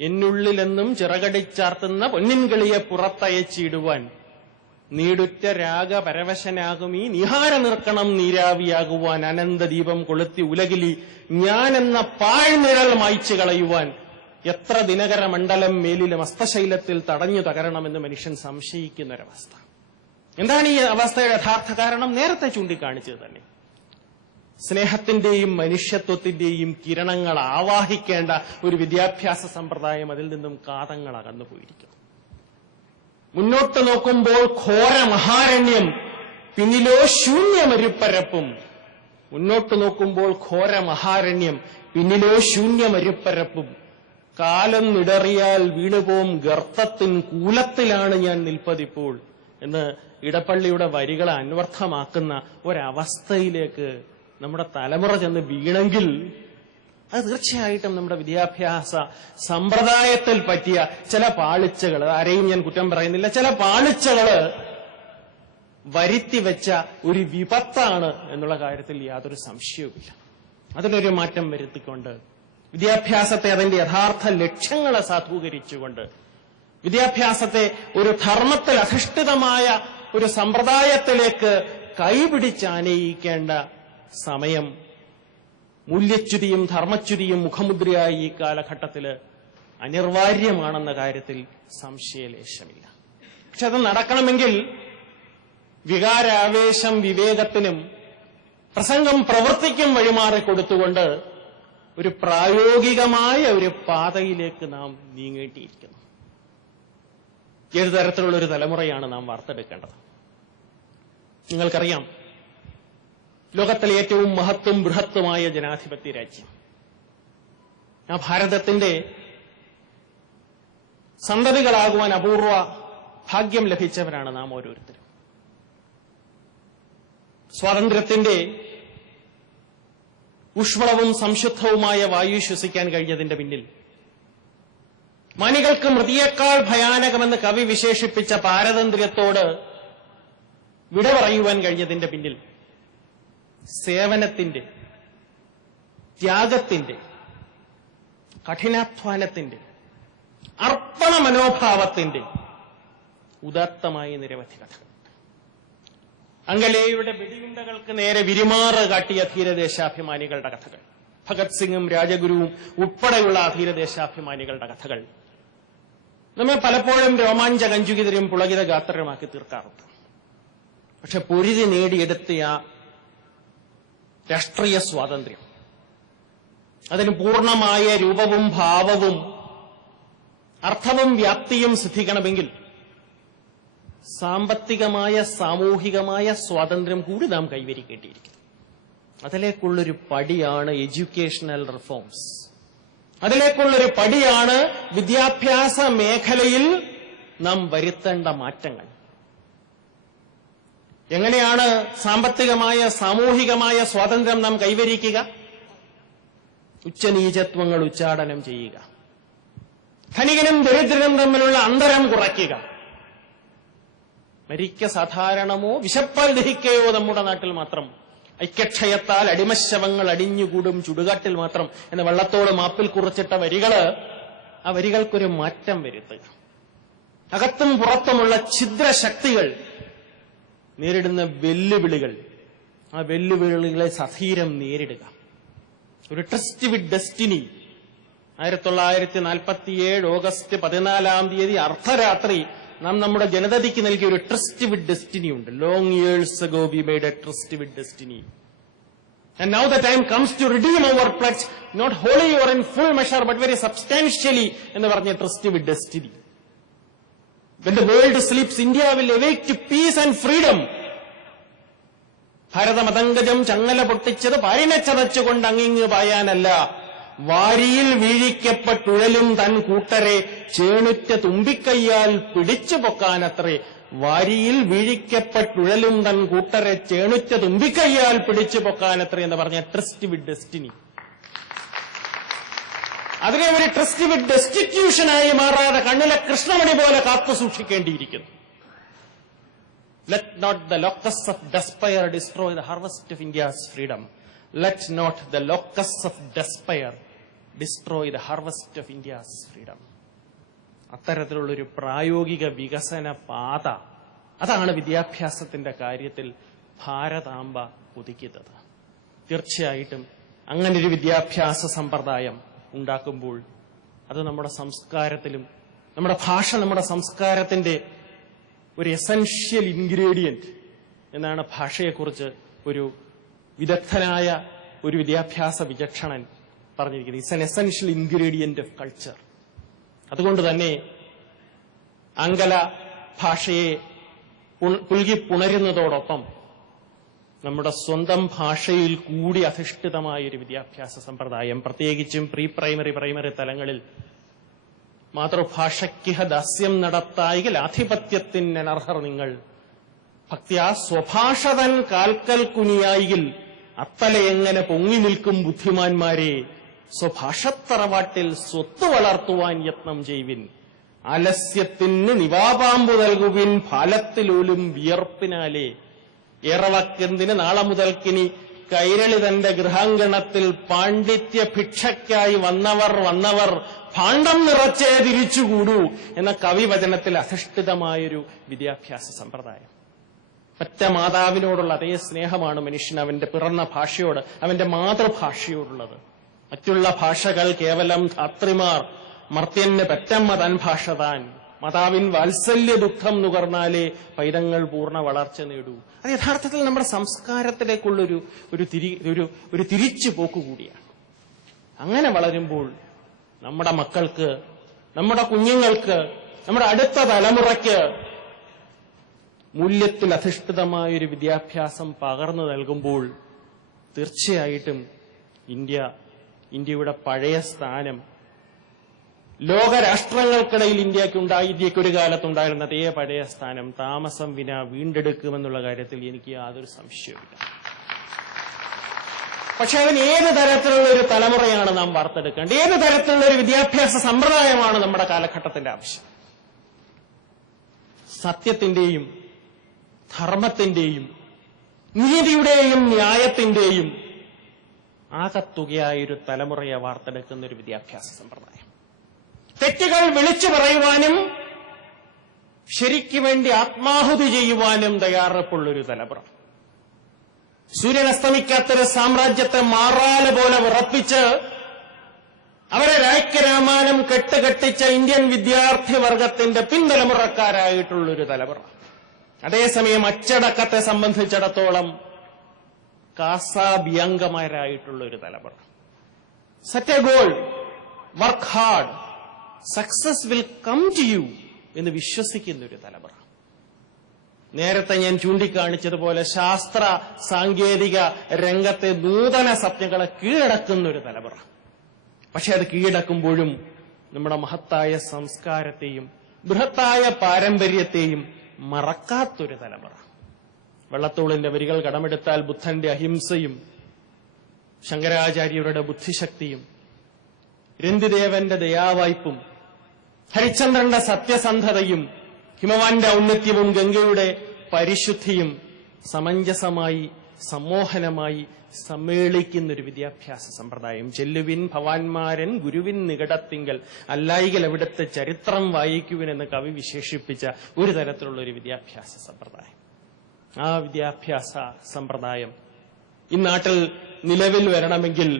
എന്നുള്ളിലെന്നും ചിറകടിച്ചാർത്തുന്ന പൊന്നിൻകിളിയെ പുറത്തയച്ചിടുവാൻ നീടുറ്റ രാഗപരവശനാകുമീ നിഹാര നിർക്കണം നീരാവിയാകുവാൻ അനന്തദീപം കൊളുത്തി ഉലകിലി ഞാനെന്ന പാഴ്നിഴൽ മായ്ച്ചു കളയുവാൻ എത്ര ദിനകര മണ്ഡലം മേലിലും അസ്തശൈലത്തിൽ തടഞ്ഞു തകരണമെന്ന് മനുഷ്യൻ സംശയിക്കുന്നൊരവസ്ഥ. എന്താണ് ഈ അവസ്ഥയുടെ യഥാർത്ഥ കാരണം? നേരത്തെ ചൂണ്ടിക്കാണിച്ചത് തന്നെ. സ്നേഹത്തിന്റെയും മനുഷ്യത്വത്തിന്റെയും കിരണങ്ങൾ ആവാഹിക്കേണ്ട ഒരു വിദ്യാഭ്യാസ സമ്പ്രദായം അതിൽ നിന്നും കാതങ്ങൾ അകന്നുപോയിരിക്കുന്നു. മുന്നോട്ട് നോക്കുമ്പോൾ ഘോര മഹാരണ്യം, പിന്നിലോ ശൂന്യമരുപ്പരപ്പും. മുന്നോട്ട് നോക്കുമ്പോൾ ഘോര മഹാരണ്യം, പിന്നിലോ ശൂന്യമരുപ്പരപ്പും. കാലം ഇടറിയാൽ വീണുപോം ഗർത്തത്തിൻ കൂലത്തിലാണ് ഞാൻ നിൽപ്പതിപ്പോൾ എന്ന് ഇടപ്പള്ളിയുടെ വരികളെ അന്വർത്ഥമാക്കുന്ന ഒരവസ്ഥയിലേക്ക് നമ്മുടെ തലമുറ ചെന്ന് വീണെങ്കിൽ അത് തീർച്ചയായിട്ടും നമ്മുടെ വിദ്യാഭ്യാസ സമ്പ്രദായത്തിൽ പറ്റിയ ചില പാളിച്ചകൾ, ആരെയും ഞാൻ കുറ്റം പറയുന്നില്ല, ചില പാളിച്ചകള് വരുത്തിവെച്ച ഒരു വിപത്താണ് എന്നുള്ള കാര്യത്തിൽ യാതൊരു സംശയവുമില്ല. അതിലൊരു മാറ്റം വരുത്തിക്കൊണ്ട് വിദ്യാഭ്യാസത്തെ അതിന്റെ യഥാർത്ഥ ലക്ഷ്യങ്ങളെ സാധൂകരിച്ചുകൊണ്ട്, വിദ്യാഭ്യാസത്തെ ഒരു ധർമ്മത്തിൽ അധിഷ്ഠിതമായ ഒരു സമ്പ്രദായത്തിലേക്ക് കൈപിടിച്ചാനയിക്കേണ്ട സമയം മൂല്യച്യുതിയും ധർമ്മച്യുതിയും മുഖമുദ്രയായി ഈ കാലഘട്ടത്തിൽ അനിവാര്യമാണെന്ന കാര്യത്തിൽ സംശയലേശമില്ല. പക്ഷെ അത് നടക്കണമെങ്കിൽ വികാരാവേശം വിവേകത്തിനും പ്രസംഗം പ്രവൃത്തിക്കും വഴിമാറി കൊടുത്തുകൊണ്ട് ഒരു പ്രായോഗികമായ ഒരു പാതയിലേക്ക് നാം നീങ്ങേണ്ടിയിരിക്കുന്നു. ഏതു തരത്തിലുള്ള ഒരു തലമുറയാണ് നാം വാർത്തെടുക്കേണ്ടത്? നിങ്ങൾക്കറിയാം, ലോകത്തിലെ ഏറ്റവും മഹത്വം ബൃഹത്വമായ ജനാധിപത്യ രാജ്യം, ആ ഭാരതത്തിന്റെ സന്തതികളാകുവാൻ അപൂർവ ഭാഗ്യം ലഭിച്ചവരാണ് നാം ഓരോരുത്തരും. സ്വാതന്ത്ര്യത്തിന്റെ ഊഷ്മളവും സംശുദ്ധവുമായ വായു ശ്വസിക്കാൻ കഴിഞ്ഞതിന്റെ പിന്നിൽ, മാനികൾക്ക് മൃതിയേക്കാൾ ഭയാനകമെന്ന് കവി വിശേഷിപ്പിച്ച പാരതന്ത്ര്യത്തോട് വിട പറയുവാൻ കഴിഞ്ഞതിന്റെ പിന്നിൽ സേവനത്തിന്റെ, ത്യാഗത്തിന്റെ, കഠിനാധ്വാനത്തിന്റെ, അർപ്പണ മനോഭാവത്തിന്റെ ഉദാത്തമായ നിരവധി കഥകൾ. അങ്കലേയുടെ വെടിയുണ്ടകൾക്ക് നേരെ വിരിമാറ് കാട്ടിയ ധീരദേശാഭിമാനികളുടെ കഥകൾ, ഭഗത് സിംഗും രാജഗുരുവും ഉൾപ്പെടെയുള്ള ധീരദേശാഭിമാനികളുടെ കഥകൾ നമ്മെ പലപ്പോഴും രോമാഞ്ചകഞ്ചുകിതരും പുളകിത ഗാത്രമാക്കി തീർക്കാറുണ്ട്. പക്ഷെ പൊരുതി നേടിയെടുത്ത ആ രാഷ്ട്രീയ സ്വാതന്ത്ര്യം, അതിന് പൂർണ്ണമായ രൂപവും ഭാവവും അർത്ഥവും വ്യാപ്തിയും സിദ്ധിക്കണമെങ്കിൽ സാമ്പത്തികമായ സാമൂഹികമായ സ്വാതന്ത്ര്യം കൂടി നാം കൈവരിക്കേണ്ടിയിരിക്കുന്നു. അതിലേക്കുള്ളൊരു പടിയാണ് എഡ്യൂക്കേഷണൽ റിഫോംസ്. അതിലേക്കുള്ളൊരു പടിയാണ് വിദ്യാഭ്യാസ മേഖലയിൽ നാം വരുത്തേണ്ട മാറ്റങ്ങൾ. എങ്ങനെയാണ് സാമ്പത്തികമായ സാമൂഹികമായ സ്വാതന്ത്ര്യം നാം കൈവരിക്കുക? ഉച്ചനീചത്വങ്ങൾ ഉച്ചാടനം ചെയ്യുക, ധനികനും ദരിദ്രനും തമ്മിലുള്ള അന്തരം കുറയ്ക്കുക. മരിക്ക സാധാരണമോ വിശപ്പാൽ ദഹിക്കയോ നമ്മുടെ നാട്ടിൽ മാത്രം, ഐക്യക്ഷയത്താൽ അടിമശവങ്ങൾ അടിഞ്ഞുകൂടും ചുടുകാട്ടിൽ മാത്രം എന്ന വെള്ളത്തോട് മാപ്പിൽ കുറിച്ചിട്ട വരികള്, ആ വരികൾക്കൊരു മാറ്റം വരുത്തുക. അകത്തും പുറത്തുമുള്ള ഛിദ്രശക്തികൾ നേരിടുന്ന വെല്ലുവിളികൾ, ആ വെല്ലുവിളികളെ സധീരം നേരിടുക. ഒരു ട്രസ്റ്റ് വിത്ത് ഡെസ്റ്റിനി 1947 ഓഗസ്റ്റ് 14 അർദ്ധരാത്രി നാം നമ്മുടെ ജനതയ്ക്ക് നൽകിയ ഒരു ട്രസ്റ്റ് വിത്ത് ഡെസ്റ്റിനി ഉണ്ട്. Long years ago V made A trust with destiny. And now the time comes to redeem our pledge, not wholly or in full measure, but very substantially എന്ന് പറഞ്ഞ trust with destiny. When the world sleeps, India will awake to peace and freedom. ഭാരതമതങ്കജം ചങ്ങല പൊട്ടിച്ചത് പാരിനെ ചതച്ചുകൊണ്ട് അങ്ങിങ്ങ് പായാനല്ല, വാരിയിൽ വീഴിക്കപ്പെട്ടുഴലും തൻ കൂട്ടരെ ചേണുറ്റ തുമ്പിക്കയ്യാൽ പിടിച്ചു പൊക്കാനത്രേ. വാരിയിൽ വീഴിക്കപ്പെട്ടുഴലും തൻ കൂട്ടരെ ചേണുറ്റ തുമ്പിക്കയ്യാൽ പിടിച്ചു പൊക്കാനത്രേ എന്ന് പറഞ്ഞ ട്രസ്റ്റ് വിത്ത് ഡെസ്റ്റിനി. അതിനെ ഒരു ട്രസ്റ്റ് വിത്ത് ഡെസ്റ്റിറ്റ്യൂഷനായി മാറാതെ കണ്ണിലെ കൃഷ്ണമണി പോലെ കാത്തു സൂക്ഷിക്കേണ്ടിയിരിക്കുന്നു. Let not the locusts of despair destroy the harvest of India's freedom. Let not the locusts of despair destroy the harvest of India's freedom. അത്തരത്തിലുള്ളൊരു പ്രായോഗിക വികസന പാത, അതാണ് വിദ്യാഭ്യാസത്തിന്റെ കാര്യത്തിൽ ഭാരതാംബ ഉദിക്കുന്നത്. തീർച്ചയായിട്ടും അങ്ങനൊരു വിദ്യാഭ്യാസ സമ്പ്രദായം ഉണ്ടാക്കുമ്പോൾ അത് നമ്മുടെ സംസ്കാരത്തിലും, നമ്മുടെ ഭാഷ നമ്മുടെ സംസ്കാരത്തിന്റെ ഒരു എസൻഷ്യൽ ഇൻഗ്രീഡിയന്റ് എന്നാണ് ഭാഷയെക്കുറിച്ച് ഒരു വിദഗ്ധനായ ഒരു വിദ്യാഭ്യാസ വിചക്ഷണൻ പറഞ്ഞിരിക്കുന്നത്. It's an essential ingredient of culture. അതുകൊണ്ട് തന്നെ ആംഗല ഭാഷയെ പുൽകി പുണരുന്നതോടൊപ്പം നമ്മുടെ സ്വന്തം ഭാഷയിൽ കൂടി അധിഷ്ഠിതമായ ഒരു വിദ്യാഭ്യാസ സമ്പ്രദായം, പ്രത്യേകിച്ചും പ്രീ പ്രൈമറി, പ്രൈമറി തലങ്ങളിൽ മാതൃഭാഷയ്ക്കിഹ ദാസ്യം നടത്തായികൾ ആധിപത്യത്തിന് അനർഹർ നിങ്ങൾ. ഭക്തിയാ സ്വഭാഷതൻ കാൽക്കൽ കുനിയായികൾ അത്തലയെങ്ങനെ പൊങ്ങി നിൽക്കും ബുദ്ധിമാന്മാരെ. സ്വഭാഷത്തറവാട്ടിൽ സ്വത്ത് വളർത്തുവാൻ യത്നം ചെയ്വിൻ. ആലസ്യത്തിന് നിവാപാമ്പു നൽകുവിൻ ഫാലത്തിലോലും വിയർപ്പിനാലെ. ഏറവക്കെന്തിന് നാളെ മുതൽക്കിനി കൈരളി തന്റെ ഗൃഹാങ്കണത്തിൽ പാണ്ഡിത്യ ഭിക്ഷയ്ക്കായി വന്നവർ ഭാണ്ഡം നിറച്ചേ തിരിച്ചുകൂടൂ എന്ന കവിവചനത്തിൽ അധിഷ്ഠിതമായൊരു വിദ്യാഭ്യാസ സമ്പ്രദായം. ഒറ്റ മാതാവിനോടുള്ള അതേ സ്നേഹമാണ് മനുഷ്യൻ അവന്റെ പിറന്ന ഭാഷയോട്, അവന്റെ മാതൃഭാഷയോടുള്ളത്. മറ്റുള്ള ഭാഷകൾ കേവലം ധാത്രിമാർ, മർത്യന് പെറ്റമ്മ തൻ ഭാഷ താൻ, മാതാവിൻ വാത്സല്യ ദുഃഖം നുകർന്നാലേ പൈതങ്ങൾ പൂർണ്ണ വളർച്ച നേടൂ. അത് യഥാർത്ഥത്തിൽ നമ്മുടെ സംസ്കാരത്തിലേക്കുള്ളൊരു ഒരു തിരിച്ചു പോക്ക് കൂടിയാണ്. അങ്ങനെ വളരുമ്പോൾ നമ്മുടെ മക്കൾക്ക്, നമ്മുടെ കുഞ്ഞുങ്ങൾക്ക്, നമ്മുടെ അടുത്ത തലമുറയ്ക്ക് മൂല്യത്തിൽ അധിഷ്ഠിതമായൊരു വിദ്യാഭ്യാസം പകർന്നു നൽകുമ്പോൾ തീർച്ചയായിട്ടും ഇന്ത്യയുടെ പഴയ സ്ഥാനം, ലോകരാഷ്ട്രങ്ങൾക്കിടയിൽ ഇന്ത്യക്കൊരു കാലത്തുണ്ടായിരുന്ന അതേ പഴയ സ്ഥാനം താമസം വിന വീണ്ടെടുക്കുമെന്നുള്ള കാര്യത്തിൽ എനിക്ക് യാതൊരു സംശയവുമില്ല. പക്ഷെ അതിന് ഏത് തരത്തിലുള്ള ഒരു തലമുറയാണ് നാം വാർത്തെടുക്കേണ്ടത്? ഏത് തരത്തിലുള്ള ഒരു വിദ്യാഭ്യാസ സമ്പ്രദായമാണ് നമ്മുടെ കാലഘട്ടത്തിന്റെ ആവശ്യം? സത്യത്തിന്റെയും ധർമ്മത്തിന്റെയും നീതിയുടെയും ന്യായത്തിന്റെയും ആകത്തുകയായൊരു തലമുറയെ വാർത്തെടുക്കുന്ന ഒരു വിദ്യാഭ്യാസ സമ്പ്രദായം. തെറ്റുകൾ വിളിച്ചു പറയുവാനും ശരിക്കു വേണ്ടി ആത്മാഹുതി ചെയ്യുവാനും തയ്യാറെടുപ്പുള്ളൊരു തലമുറ. സൂര്യൻ അസ്തമിക്കാത്തൊരു സാമ്രാജ്യത്തെ മാറാല പോലെ ഉറപ്പിച്ച് അവരെ രായ്ക്കരാമാനം കെട്ടുകെട്ടിച്ച ഇന്ത്യൻ വിദ്യാർത്ഥി വർഗത്തിന്റെ പിൻതലമുറക്കാരായിട്ടുള്ളൊരു തലമുറ. അതേസമയം അച്ചടക്കത്തെ സംബന്ധിച്ചിടത്തോളം കാസാബിയംഗമാരായിട്ടുള്ളൊരു തലമുറ. Set a goal, work hard, success will come to you എന്ന് വിശ്വസിക്കുന്ന ഒരു തലമുറ. നേരത്തെ ഞാൻ ചൂണ്ടിക്കാണിച്ചതുപോലെ ശാസ്ത്ര സാങ്കേതിക രംഗത്തെ നൂതന സത്യങ്ങളെ കീഴടക്കുന്ന ഒരു തലമുറ. പക്ഷെ അത് കീഴടക്കുമ്പോഴും നമ്മുടെ മഹത്തായ സംസ്കാരത്തെയും ബൃഹത്തായ പാരമ്പര്യത്തെയും മറക്കാത്തൊരു തലമുറ. വെള്ളത്തോളിന്റെ വരികൾ കടമെടുത്താൽ ബുദ്ധന്റെ അഹിംസയും ശങ്കരാചാര്യരുടെ ബുദ്ധിശക്തിയും രന്തിദേവന്റെ ദയാവായ്പും ഹരിശ്ചന്ദ്രന്റെ സത്യസന്ധതയും ഹിമവാന്റെ ഔന്നത്യവും ഗംഗയുടെ പരിശുദ്ധിയും സമഞ്ജസമായി സമ്മോഹനമായി സമ്മേളിക്കുന്നൊരു വിദ്യാഭ്യാസ സമ്പ്രദായം. ചെല്ലുവിൻ ഭവാൻമാരൻ ഗുരുവിൻ നികടത്തിങ്കൽ അല്ലായികൾ എവിടുത്തെ ചരിത്രം വായിക്കുവിനെന്ന് കവി വിശേഷിപ്പിച്ച ഒരു തരത്തിലുള്ള ഒരു വിദ്യാഭ്യാസ സമ്പ്രദായം. ആ വിദ്യാഭ്യാസ സമ്പ്രദായം ഈ നാട്ടിൽ നിലവിൽ വരണമെങ്കിൽ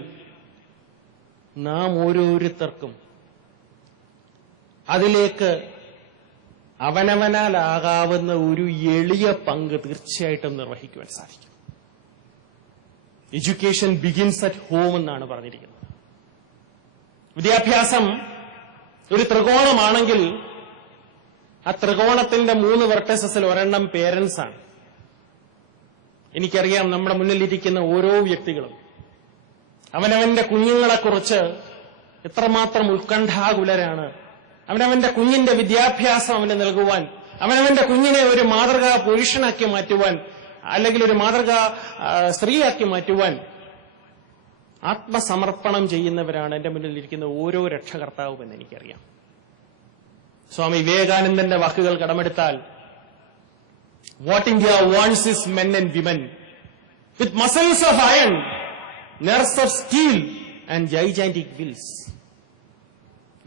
നാം ഓരോരുത്തർക്കും അതിലേക്ക് അവനവനാലാകാവുന്ന ഒരു എളിയ പങ്ക് തീർച്ചയായിട്ടും നിർവഹിക്കുവാൻ സാധിക്കും. എഡ്യൂക്കേഷൻ ബിഗിൻസ് അറ്റ് ഹോം എന്നാണ് പറഞ്ഞിരിക്കുന്നത്. വിദ്യാഭ്യാസം ഒരു ത്രികോണമാണെങ്കിൽ ആ ത്രികോണത്തിന്റെ 3 വെർട്ടസസിൽ ഒരെണ്ണം പേരൻസ് ആണ്. എനിക്കറിയാം നമ്മുടെ മുന്നിലിരിക്കുന്ന ഓരോ വ്യക്തികളും അവനവന്റെ കുഞ്ഞുങ്ങളെക്കുറിച്ച് എത്രമാത്രം ഉത്കണ്ഠാകുലരാണ്. അവനവന്റെ കുഞ്ഞിന്റെ വിദ്യാഭ്യാസം അവന് നൽകുവാൻ, അവനവന്റെ കുഞ്ഞിനെ ഒരു മാതൃകാ പുരുഷനാക്കി മാറ്റുവാൻ, അല്ലെങ്കിൽ ഒരു മാതൃകാ സ്ത്രീയാക്കി മാറ്റുവാൻ ആത്മസമർപ്പണം ചെയ്യുന്നവരാണ് എന്റെ മുന്നിലിരിക്കുന്ന ഓരോ രക്ഷകർത്താവും എന്ന് എനിക്കറിയാം. സ്വാമി വിവേകാനന്ദന്റെ വാക്കുകൾ കടമെടുത്താൽ, what India wants is men and women with muscles of iron, nerves of steel and gigantic wills,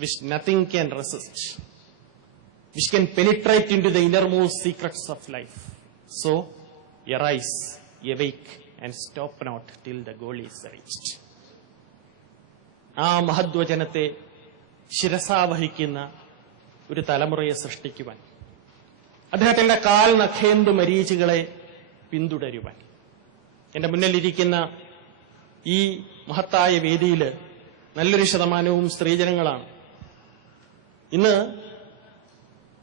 which nothing can resist, which can penetrate into the innermost secrets of life. So, arise, awake, and stop not till the goal is reached. ആ മഹദ്വചനത്തെ ശിരസാവഹിക്കുന്ന ഒരു തലമുറയെ സൃഷ്ടിക്കുവാൻ, അദ്ദേഹത്തിന്റെ കാൽ നഖേന്ദു മരീചികളെ പിന്തുടരുവാൻ, എന്റെ മുന്നിലിരിക്കുന്ന ഈ മഹത്തായ വേദിയിൽ നല്ലൊരു ശതമാനവും സ്ത്രീജനങ്ങളാണ്. ഇന്ന്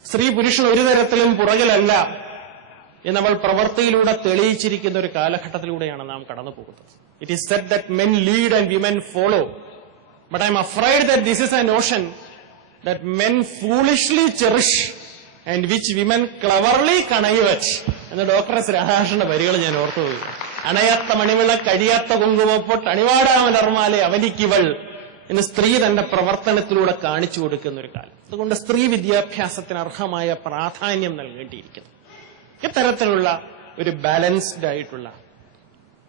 സ്ത്രീ പുരുഷൻ ഒരു തരത്തിലും പുറകിലല്ല എന്നവൾ പ്രവൃത്തിയിലൂടെ തെളിയിച്ചിരിക്കുന്ന ഒരു കാലഘട്ടത്തിലൂടെയാണ് നാം കടന്നു പോകുന്നത്. It is said that men lead and women follow, but I'm afraid that this is a notion that men foolishly cherish and which women cleverly കണയുവച്ച് എന്ന ഡോക്ടർ എസ് രാധാകൃഷ്ണന്റെ വരികൾ ഞാൻ ഓർത്തുപോയി. അണയാത്ത മണിവിള കഴിയാത്ത കുങ്കുമപ്പൊട്ട് അണിവാടാമലർമാലെ അവനിക്കിവൾ എന്ന് സ്ത്രീ തന്റെ പ്രവർത്തനത്തിലൂടെ കാണിച്ചു കൊടുക്കുന്ന ഒരു കാലം. അതുകൊണ്ട് സ്ത്രീ വിദ്യാഭ്യാസത്തിന് അർഹമായ പ്രാധാന്യം നൽകേണ്ടിയിരിക്കുന്നു. ഇത്തരത്തിലുള്ള ഒരു ബാലൻസ്ഡ് ആയിട്ടുള്ള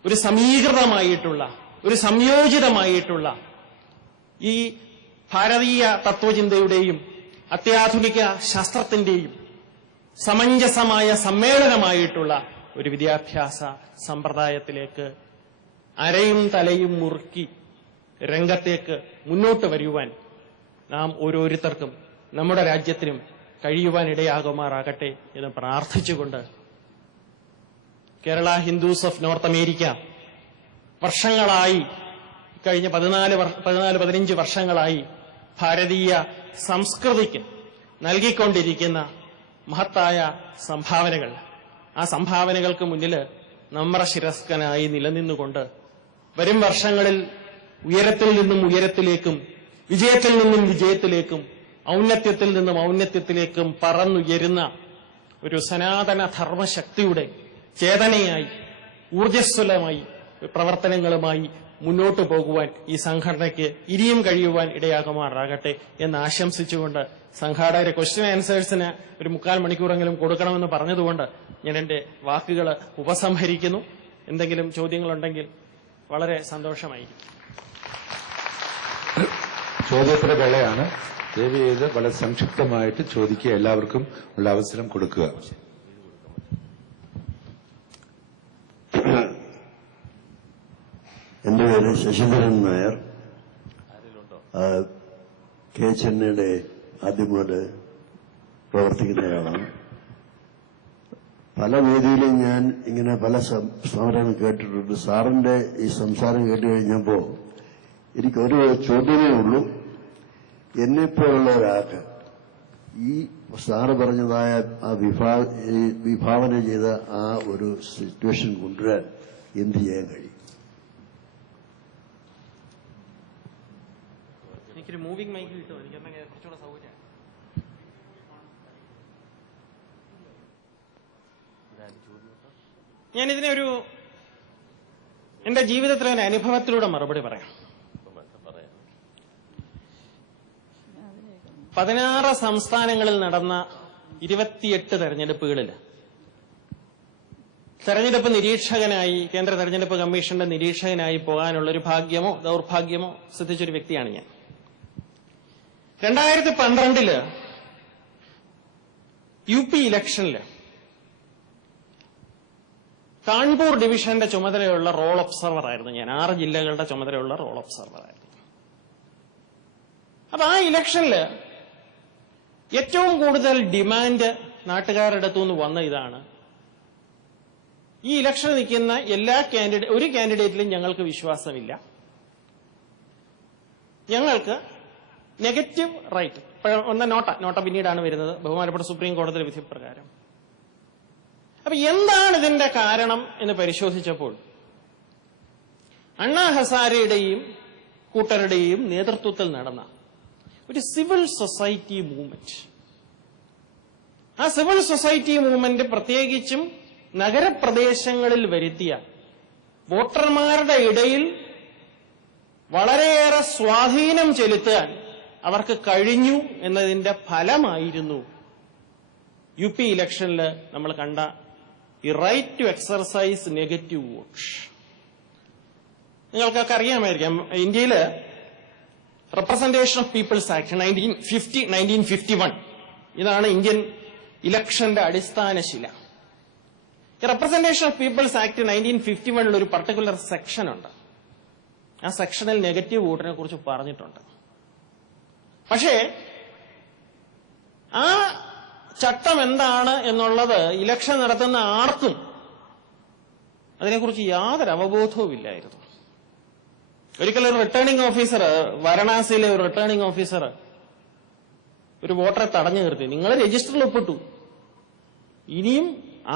ഒരു സമീകൃതമായിട്ടുള്ള, ഒരു സംയോജിതമായിട്ടുള്ള ഈ ഭാരതീയ തത്വചിന്തയുടെയും അത്യാധുനിക ശാസ്ത്രത്തിന്റെയും സമഞ്ജസമായ സമ്മേളനമായിട്ടുള്ള ഒരു വിദ്യാഭ്യാസ സമ്പ്രദായത്തിലേക്ക് അരയും തലയും മുറുക്കി രംഗത്തേക്ക് മുന്നോട്ട് വരുവാൻ നാം ഓരോരുത്തർക്കും നമ്മുടെ രാജ്യത്തിനും കഴിയുവാൻ ഇടയാകുമാറാകട്ടെ എന്ന് പ്രാർത്ഥിച്ചുകൊണ്ട് Kerala Hindus of north America വർഷങ്ങളായി, കഴിഞ്ഞ 14-15 വർഷങ്ങളായി ഭാരതീയ സംസ്കൃതിക്ക് നൽകിക്കൊണ്ടിരിക്കുന്ന മഹത്തായ സംഭാവനകൾ, ആ സംഭാവനകൾക്ക് മുന്നിൽ നമ്രശിരസ്കനായി നിലനിന്നുകൊണ്ട് വരും വർഷങ്ങളിൽ ഉയരത്തിൽ നിന്നും ഉയരത്തിലേക്കും വിജയത്തിൽ നിന്നും വിജയത്തിലേക്കും ഔന്നത്യത്തിൽ നിന്നും ഔന്നത്യത്തിലേക്കും പറന്നുയരുന്ന ഒരു സനാതന ധർമ്മശക്തിയുടെ ചേതനയായി ഊർജ്ജസ്വലമായി പ്രവർത്തനങ്ങളുമായി മുന്നോട്ടു പോകുവാൻ ഈ സംഘടനയ്ക്ക് ഇനിയും കഴിയുവാൻ ഇടയാകുമാറാകട്ടെ എന്ന് ആശംസിച്ചുകൊണ്ട് സംഘാടകരെ ക്വസ്റ്റ്യൻ ആൻസേഴ്സിന് ഒരു 3/4 മണിക്കൂറെങ്കിലും കൊടുക്കണമെന്ന് പറഞ്ഞതുകൊണ്ട് ഞാൻ എന്റെ വാക്കുകൾ ഉപസംഹരിക്കുന്നു. എന്തെങ്കിലും ചോദ്യങ്ങളുണ്ടെങ്കിൽ വളരെ സന്തോഷമായിരിക്കും. ചോദ്യോത്തര വേളയാണ്. ദയവ് ചെയ്ത് വളരെ സംക്ഷിപ്തമായിട്ട് ചോദിക്കുക. എല്ലാവർക്കും ഉള്ള അവസരം കൊടുക്കുക. എന്റെ പേര് ശശിധരൻ നായർ. കെ ചെന്നൈയുടെ ആദ്യമായിട്ട് പ്രവർത്തിക്കുന്നയാളാണ്. പല വേദിയിലും ഞാൻ ഇങ്ങനെ പല സമരങ്ങൾ കേട്ടിട്ടുണ്ട്. സാറിന്റെ ഈ സംസാരം കേട്ട് കഴിഞ്ഞപ്പോൾ എനിക്കൊരു ചോദ്യമേ ഉള്ളൂ. എന്നെപ്പോലുള്ള ഒരാൾക്ക് ഈ സാറ് പറഞ്ഞതായ ആ വിഭാവന ചെയ്ത ആ ഒരു സിറ്റുവേഷൻ കൊണ്ടുവരാൻ എന്ത് ചെയ്യാൻ കഴിയും? എനിക്കൊരു മൂവിംഗ് മൈക്ക് കിട്ടുമോ? എനിക്ക് കുറച്ചുകൂടെ സൗകര്യം. ഞാനിതിനെ എന്റെ ജീവിതത്തിലെ ഒരു അനുഭവത്തിലൂടെ മറുപടി പറയാം. 16 സംസ്ഥാനങ്ങളിൽ നടന്ന 28 തെരഞ്ഞെടുപ്പുകളിൽ തെരഞ്ഞെടുപ്പ് നിരീക്ഷകനായി, കേന്ദ്ര തെരഞ്ഞെടുപ്പ് കമ്മീഷന്റെ നിരീക്ഷകനായി പോകാനുള്ള ഒരു ഭാഗ്യമോ ദൗർഭാഗ്യമോ സിദ്ധിച്ചൊരു വ്യക്തിയാണ് ഞാൻ. 2012 UP ഇലക്ഷനില് കാൺപൂർ ഡിവിഷന്റെ ചുമതലയുള്ള റോൾ ഒബ്സർവർ ആയിരുന്നു ഞാൻ. 6 ജില്ലകളുടെ ചുമതലയുള്ള റോൾ ഒബ്സർവർ ആയിരുന്നു. അപ്പൊ ആ ഇലക്ഷനില് ഏറ്റവും കൂടുതൽ ഡിമാൻഡ് നാട്ടുകാരുടെ അടുത്തുനിന്ന് വന്ന ഇതാണ്: ഈ ഇലക്ഷൻ നിൽക്കുന്ന ഒരു കാൻഡിഡേറ്റിലും ഞങ്ങൾക്ക് വിശ്വാസമില്ല, ഞങ്ങൾക്ക് നെഗറ്റീവ് റൈറ്റ്. നോട്ട പിന്നീടാണ് വരുന്നത്, ബഹുമാനപ്പെട്ട സുപ്രീം കോടതിയുടെ വിധി പ്രകാരം. അപ്പൊ എന്താണ് ഇതിന്റെ കാരണം എന്ന് പരിശോധിച്ചപ്പോൾ അണ്ണാ ഹസാരെയുടെയും കൂട്ടരുടെയും നേതൃത്വത്തിൽ നടന്ന ഒരു സിവിൽ സൊസൈറ്റി മൂവ്മെന്റ്, ആ സിവിൽ സൊസൈറ്റി മൂവ്മെന്റ് പ്രത്യേകിച്ചും നഗരപ്രദേശങ്ങളിൽ വരുത്തിയ വോട്ടർമാരുടെ ഇടയിൽ വളരെയേറെ സ്വാധീനം ചെലുത്താൻ അവർക്ക് കഴിഞ്ഞു എന്നതിന്റെ ഫലമായിരുന്നു UP ഇലക്ഷനിൽ നമ്മൾ കണ്ട ഈ right to exercise negative vote. നിങ്ങൾക്കൊക്കെ അറിയാമായിരിക്കാം, ഇന്ത്യയില് റെപ്രസെന്റേഷൻ ഓഫ് പീപ്പിൾസ് ആക്ട് 1951 ഇതാണ് ഇന്ത്യൻ ഇലക്ഷന്റെ അടിസ്ഥാന ശില. ഈ റെപ്രസെന്റേഷൻ ഓഫ് പീപ്പിൾസ് ആക്ട് 1951 ഒരു പർട്ടിക്കുലർ സെക്ഷൻ ഉണ്ട്. ആ സെക്ഷനിൽ നെഗറ്റീവ് വോട്ടിനെ കുറിച്ച് പറഞ്ഞിട്ടുണ്ട്. പക്ഷേ ആ ചട്ടം എന്താണ് എന്നുള്ളത് ഇലക്ഷൻ നടത്തുന്ന ആർക്കും അതിനെക്കുറിച്ച് യാതൊരു അവബോധവും ഇല്ലായിരുന്നു. ഒരിക്കലും ഒരു റിട്ടേണിംഗ് ഓഫീസർ, വാരണാസിയിലെ ഒരു റിട്ടേണിംഗ് ഓഫീസർ ഒരു വോട്ടറെ തടഞ്ഞു നിർത്തി. നിങ്ങൾ രജിസ്റ്ററിൽ ഒപ്പിട്ടു, ഇനിയും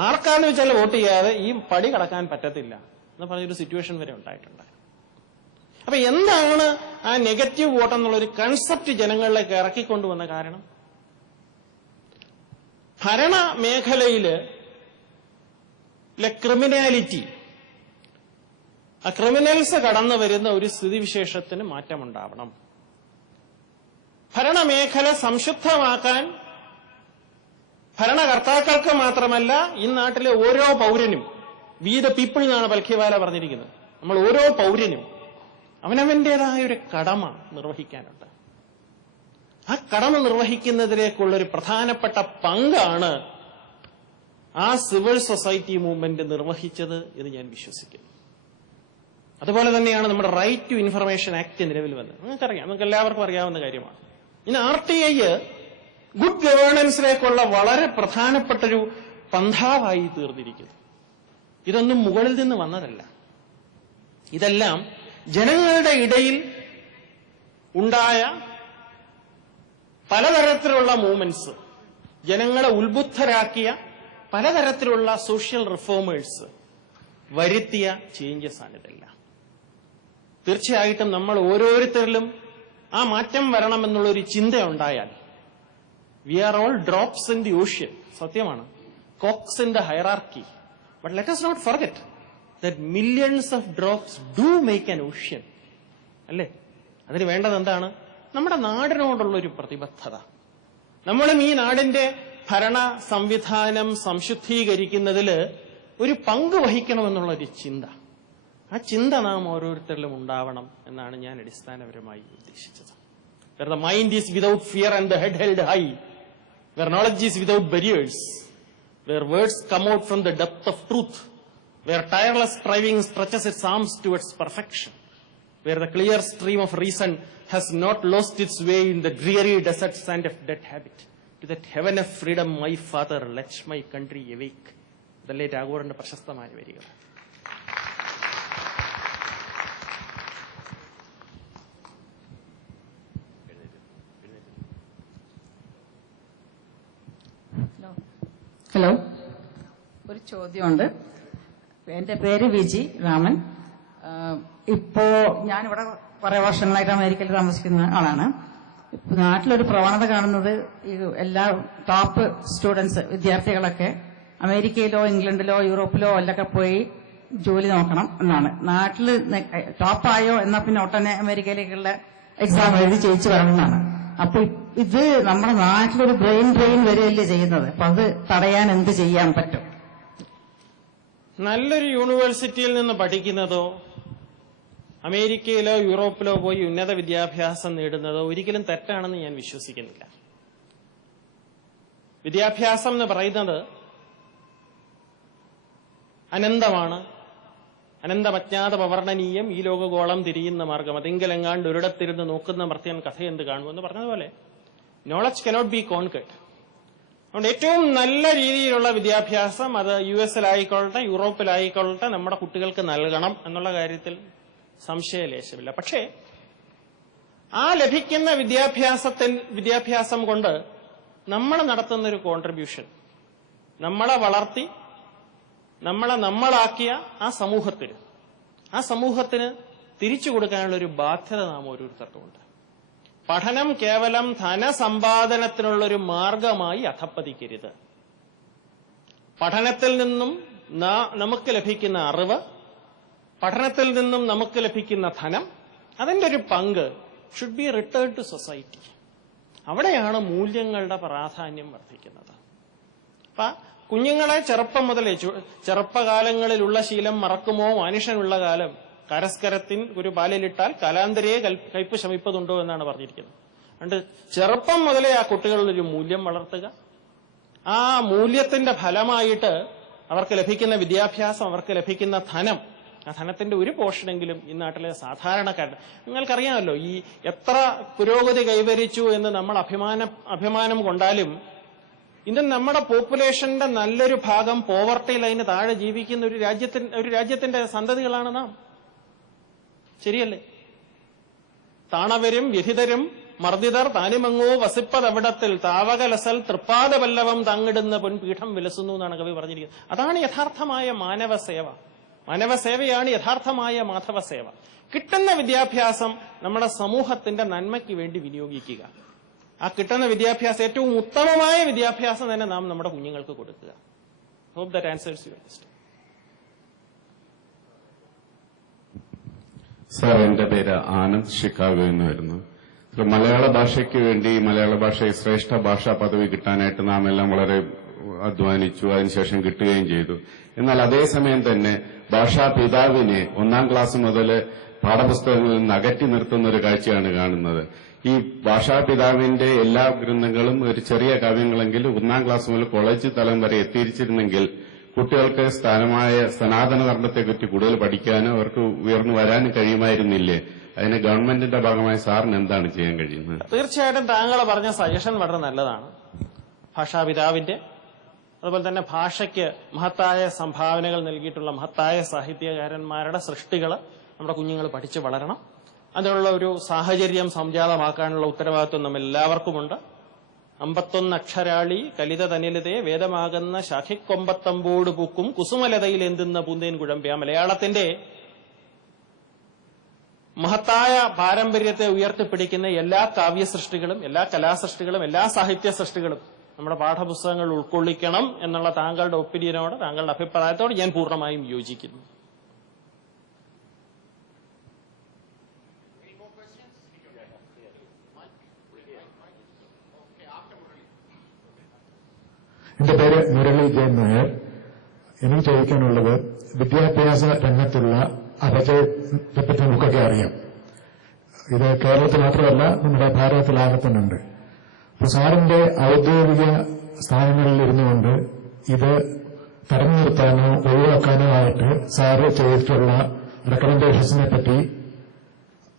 ആർക്കാന്ന് വെച്ചാൽ വോട്ട് ചെയ്യാതെ ഈ പടി കടക്കാൻ പറ്റത്തില്ല എന്ന് പറഞ്ഞൊരു സിറ്റുവേഷൻ വരെ ഉണ്ടായിട്ടുണ്ട്. അപ്പൊ എന്താണ് ആ നെഗറ്റീവ് വോട്ട് എന്നുള്ളൊരു കൺസെപ്റ്റ് ജനങ്ങളിലേക്ക് ഇറക്കിക്കൊണ്ടുവന്ന കാരണം? ഭരണ മേഖലയില് ക്രിമിനാലിറ്റി, ആ ക്രിമിനൽസ് കടന്നു വരുന്ന ഒരു സ്ഥിതിവിശേഷത്തിന് മാറ്റമുണ്ടാവണം. ഭരണമേഖല സംശുദ്ധമാക്കാൻ ഭരണകർത്താക്കൾക്ക് മാത്രമല്ല ഈ നാട്ടിലെ ഓരോ പൗരനും വി ദ പീപ്പിൾ എന്നാണ് പൽഖിവാല പറഞ്ഞിരിക്കുന്നത്. നമ്മൾ ഓരോ പൗരനും അവനവന്റേതായ ഒരു കടമ നിർവഹിക്കാനുണ്ട്. ആ കടമ നിർവഹിക്കുന്നതിലേക്കുള്ള ഒരു പ്രധാനപ്പെട്ട പങ്കാണ് ആ സിവിൽ സൊസൈറ്റി മൂവ്മെന്റ് നിർവഹിച്ചത് എന്ന് ഞാൻ വിശ്വസിക്കുന്നു. അതുപോലെ തന്നെയാണ് നമ്മുടെ റൈറ്റ് ടു ഇൻഫർമേഷൻ ആക്ട് നിലവിൽ വന്നത്. നിങ്ങൾക്കറിയാം, നിങ്ങൾക്ക് എല്ലാവർക്കും അറിയാവുന്ന കാര്യമാണ്. ഇനി RTI ഗുഡ് ഗവേണൻസിലേക്കുള്ള വളരെ പ്രധാനപ്പെട്ടൊരു പന്ഥാവായി തീർന്നിരിക്കുന്നു. ഇതൊന്നും മുകളിൽ നിന്ന് വന്നതല്ല. ഇതെല്ലാം ജനങ്ങളുടെ ഇടയിൽ ഉണ്ടായ പലതരത്തിലുള്ള മൂവ്മെന്റ്സ്, ജനങ്ങളെ ഉത്ബുദ്ധരാക്കിയ പലതരത്തിലുള്ള സോഷ്യൽ റിഫോമേഴ്സ് വരുത്തിയ ചേഞ്ചസ് ആണിതെല്ലാം. തീർച്ചയായിട്ടും നമ്മൾ ഓരോരുത്തരിലും ആ മാറ്റം വരണമെന്നുള്ളൊരു ചിന്ത ഉണ്ടായാൽ, we are all drops in the ocean, സത്യമാണ്, cogs in the hierarchy, but let us not forget that millions of drops do make an ocean. അല്ലേ? അതിന് വേണ്ടത് എന്താണ്? നമ്മുടെ നാടിനോടുള്ളൊരു പ്രതിബദ്ധത. നമ്മളും ഈ നാടിന്റെ ഭരണ സംവിധാനം സംശുദ്ധീകരിക്കുന്നതിൽ ഒരു പങ്ക് വഹിക്കണമെന്നുള്ളൊരു ചിന്ത, ആ ചിന്ത നാം ഓരോരുത്തരിലും ഉണ്ടാവണം എന്നാണ് ഞാൻ അടിസ്ഥാനപരമായി ഉദ്ദേശിച്ചത്. Where the mind is without fear and the head held high, where knowledge is without barriers, where words come out from the depth of truth, where tireless striving stretches its arms towards perfection, where the clear stream of reason has not lost its way in the dreary desert sand of dead habit. To that heaven of freedom, my father, let my country awake. ഇതല്ലേ ടാഗോറിന്റെ പ്രശസ്തമായ വരികൾ. Hello, ഒരു ചോദ്യമുണ്ട്. എന്റെ പേര് വിജി രാമൻ. ഇപ്പോ ഞാനിവിടെ കുറെ വർഷങ്ങളായിട്ട് അമേരിക്കയിൽ താമസിക്കുന്ന ആളാണ്. നാട്ടിലൊരു പ്രവണത കാണുന്നത്, ഈ എല്ലാ ടോപ്പ് സ്റ്റുഡൻസ്, വിദ്യാർത്ഥികളൊക്കെ അമേരിക്കയിലോ ഇംഗ്ലണ്ടിലോ യൂറോപ്പിലോ എല്ലൊക്കെ പോയി ജോലി നോക്കണം എന്നാണ്. നാട്ടിൽ ടോപ്പായോ എന്നാ പിന്നെ ഒട്ടനെ അമേരിക്കയിലേക്കുള്ള എക്സാം എഴുതി ജയിച്ചു വരണം എന്നാണ്. അപ്പൊ ഇത് നമ്മുടെ നാട്ടിലൊരു ബ്രെയിൻ ഡ്രെയിൻ വരികയല്ലേ ചെയ്യുന്നത്. അപ്പൊ അത് തടയാൻ എന്ത് ചെയ്യാൻ പറ്റും? നല്ലൊരു യൂണിവേഴ്സിറ്റിയിൽ നിന്ന് പഠിക്കുന്നതോ അമേരിക്കയിലോ യൂറോപ്പിലോ പോയി ഉന്നത വിദ്യാഭ്യാസം നേടുന്നതോ ഒരിക്കലും തെറ്റാണെന്ന് ഞാൻ വിശ്വസിക്കുന്നില്ല. വിദ്യാഭ്യാസം എന്ന് പറയുന്നത് അനന്തമാണ്, അനന്തമജ്ഞാത പവർണ്ണനീയം, ഈ ലോകഗോളം തിരിയുന്ന മാർഗം, അതെങ്കിലെങ്ങാണ്ട് ഒരിടത്തിരുന്ന് നോക്കുന്ന മർത്യൻ കഥയെന്ത് കാണുമെന്ന് പറഞ്ഞതുപോലെ നോളജ് കനോട്ട് ബി കോൺകേർഡ്. അതുകൊണ്ട് ഏറ്റവും നല്ല രീതിയിലുള്ള വിദ്യാഭ്യാസം അത് US-ലായിക്കൊള്ളട്ടെ യൂറോപ്പിലായിക്കൊള്ളട്ടെ നമ്മുടെ കുട്ടികൾക്ക് നൽകണം എന്നുള്ള കാര്യത്തിൽ സംശയലേശമില്ല. പക്ഷേ ആ ലഭിക്കുന്ന വിദ്യാഭ്യാസം കൊണ്ട് നമ്മൾ നടത്തുന്നൊരു കോൺട്രിബ്യൂഷൻ, നമ്മളെ വളർത്തി നമ്മളാക്കിയ ആ സമൂഹത്തിന് തിരിച്ചു കൊടുക്കാനുള്ള ഒരു ബാധ്യത നാം ഓരോരുത്തർക്കുമുണ്ട്. പഠനം കേവലം ധനസമ്പാദനത്തിനുള്ളൊരു മാർഗമായി അധപ്പതിക്കരുത്. പഠനത്തിൽ നിന്നും നമുക്ക് ലഭിക്കുന്ന അറിവ്, പഠനത്തിൽ നിന്നും നമുക്ക് ലഭിക്കുന്ന ധനം, അതിന്റെ ഒരു പങ്ക് should be return to society. അവിടെയാണ് മൂല്യങ്ങളുടെ പ്രാധാന്യം വർദ്ധിക്കുന്നത്. അപ്പൊ കുഞ്ഞുങ്ങളെ ചെറുപ്പം മുതലേ, ചെറുപ്പകാലങ്ങളിലുള്ള ശീലം മറക്കുമോ മനുഷ്യനുള്ള കാലം, കരസ്കരത്തിൻ ഒരു പാലിലിട്ടാൽ കാലാന്തരയെ കയ്പ് ശമിപ്പതുണ്ടോ എന്നാണ് പറഞ്ഞിരിക്കുന്നത്. അതുകൊണ്ട് ചെറുപ്പം മുതലേ ആ കുട്ടികളിലൊരു മൂല്യം വളർത്തുക, ആ മൂല്യത്തിന്റെ ഫലമായിട്ട് അവർക്ക് ലഭിക്കുന്ന വിദ്യാഭ്യാസം, അവർക്ക് ലഭിക്കുന്ന ധനം, ആ ധനത്തിന്റെ ഒരു പോർഷനെങ്കിലും ഈ നാട്ടിലെ സാധാരണക്കാരുടെ, നിങ്ങൾക്കറിയാമല്ലോ, ഈ എത്ര പുരോഗതി കൈവരിച്ചു എന്ന് നമ്മൾ അഭിമാനം കൊണ്ടാലും ഇന്ന് നമ്മുടെ പോപ്പുലേഷന്റെ നല്ലൊരു ഭാഗം പോവർട്ടി ലൈന് താഴെ ജീവിക്കുന്ന ഒരു രാജ്യത്തിന്റെ സന്തതികളാണ് നാം. ശരിയല്ലേ? താണവരും വ്യഥിതരും മർദ്ദിതർ താനുമങ്ങോ വസിപ്പതവിടത്തിൽ താവകലസൽ തൃപ്പാദപല്ലവം തങ്ങിടുന്ന പൊൻപീഠം വിലസുന്നു എന്നാണ് കവി പറഞ്ഞിരിക്കുന്നത്. അതാണ് യഥാർത്ഥമായ മാനവസേവ. മാനവസേവയാണ് യഥാർത്ഥമായ മാധവസേവ. കിട്ടുന്ന വിദ്യാഭ്യാസം നമ്മുടെ സമൂഹത്തിന്റെ നന്മയ്ക്ക് വേണ്ടി വിനിയോഗിക്കുക. ആ കിട്ടുന്ന വിദ്യാഭ്യാസം, ഏറ്റവും ഉത്തമമായ വിദ്യാഭ്യാസം തന്നെ നാം നമ്മുടെ കുഞ്ഞുങ്ങൾക്ക് കൊടുക്കുക. Hope that answers your question. Sir, എന്റെ പേര് ആനന്ദ്, ഷിക്കാഗോയിൽ നിന്ന് വരുന്നു. മലയാള ഭാഷയ്ക്ക് വേണ്ടി, മലയാള ഭാഷയെ ശ്രേഷ്ഠ ഭാഷാ പദവി കിട്ടാനായിട്ട് നാം എല്ലാം വളരെ അധ്വാനിച്ചു, അതിനുശേഷം കിട്ടുകയും ചെയ്തു. എന്നാൽ അതേസമയം തന്നെ ഭാഷാ പിതാവിനെ 1-ാം ക്ലാസ് മുതൽ പാഠപുസ്തകങ്ങളിൽ നിന്ന് അകറ്റി നിർത്തുന്ന ഒരു കാഴ്ചയാണ് കാണുന്നത്. ഈ ഭാഷാപിതാവിന്റെ എല്ലാ ഗ്രന്ഥങ്ങളും ഒരു ചെറിയ കാവ്യങ്ങളെങ്കിലും 1-ാം ക്ലാസ് മുതൽ കോളേജ് തലം വരെ എത്തിയിരിച്ചിരുന്നെങ്കിൽ കുട്ടികൾക്ക് സ്ഥാനമായ സനാതന ധർമ്മത്തെപ്പറ്റി കൂടുതൽ പഠിക്കാനും അവർക്ക് ഉയർന്നു വരാനും കഴിയുമായിരുന്നില്ലേ? അതിന് ഗവൺമെന്റിന്റെ ഭാഗമായി സാറിന് എന്താണ് ചെയ്യാൻ കഴിയുന്നത്? തീർച്ചയായിട്ടും താങ്കൾ പറഞ്ഞ സജഷൻ വളരെ നല്ലതാണ്. ഭാഷാപിതാവിന്റെ, അതുപോലെ തന്നെ ഭാഷയ്ക്ക് മഹത്തായ സംഭാവനകൾ നൽകിയിട്ടുള്ള മഹത്തായ സാഹിത്യകാരന്മാരുടെ സൃഷ്ടികൾ നമ്മുടെ കുഞ്ഞുങ്ങൾ പഠിച്ചു വളരണം. അതിനുള്ള ഒരു സാഹചര്യം സംജാതമാക്കാനുള്ള ഉത്തരവാദിത്വം നമ്മൾ എല്ലാവർക്കുമുണ്ട്. 51 അക്ഷരാളി കലിത തനിലതേ വേദമാകുന്ന ശാഖിക്കൊമ്പത്തമ്പോട് പൂക്കും കുസുമലതയിൽ എന്തുന്ന പൂന്തേൻ കുഴമ്പ്യ. മലയാളത്തിന്റെ മഹത്തായ പാരമ്പര്യത്തെ ഉയർത്തിപ്പിടിക്കുന്ന എല്ലാ കാവ്യസൃഷ്ടികളും, എല്ലാ കലാസൃഷ്ടികളും, എല്ലാ സാഹിത്യ സൃഷ്ടികളും നമ്മുടെ പാഠപുസ്തകങ്ങൾ ഉൾക്കൊള്ളിക്കണം എന്നുള്ള താങ്കളുടെ ഒപ്പീനിയനോട്, താങ്കളുടെ അഭിപ്രായത്തോട് ഞാൻ പൂർണ്ണമായും യോജിക്കുന്നു. എന്റെ പേര് മുരളി ജയൻ നായർ. എനിക്ക് ചോദിക്കാനുള്ളത്, വിദ്യാഭ്യാസ രംഗത്തുള്ള അപജയത്തെപ്പറ്റി നമുക്കൊക്കെ അറിയാം. ഇത് കേരളത്തിൽ മാത്രമല്ല, നമ്മുടെ ഭാരതത്തിലാകത്തുന്നുണ്ട്. അപ്പൊ സാറിന്റെ ഔദ്യോഗിക സ്ഥാനങ്ങളിൽ ഇരുന്നുകൊണ്ട് ഇത് തടഞ്ഞു നിർത്താനോ ഒഴിവാക്കാനോ ആയിട്ട് സാറ് ചെയ്തിട്ടുള്ള റെക്കമെൻഡേഷൻസിനെ പറ്റി,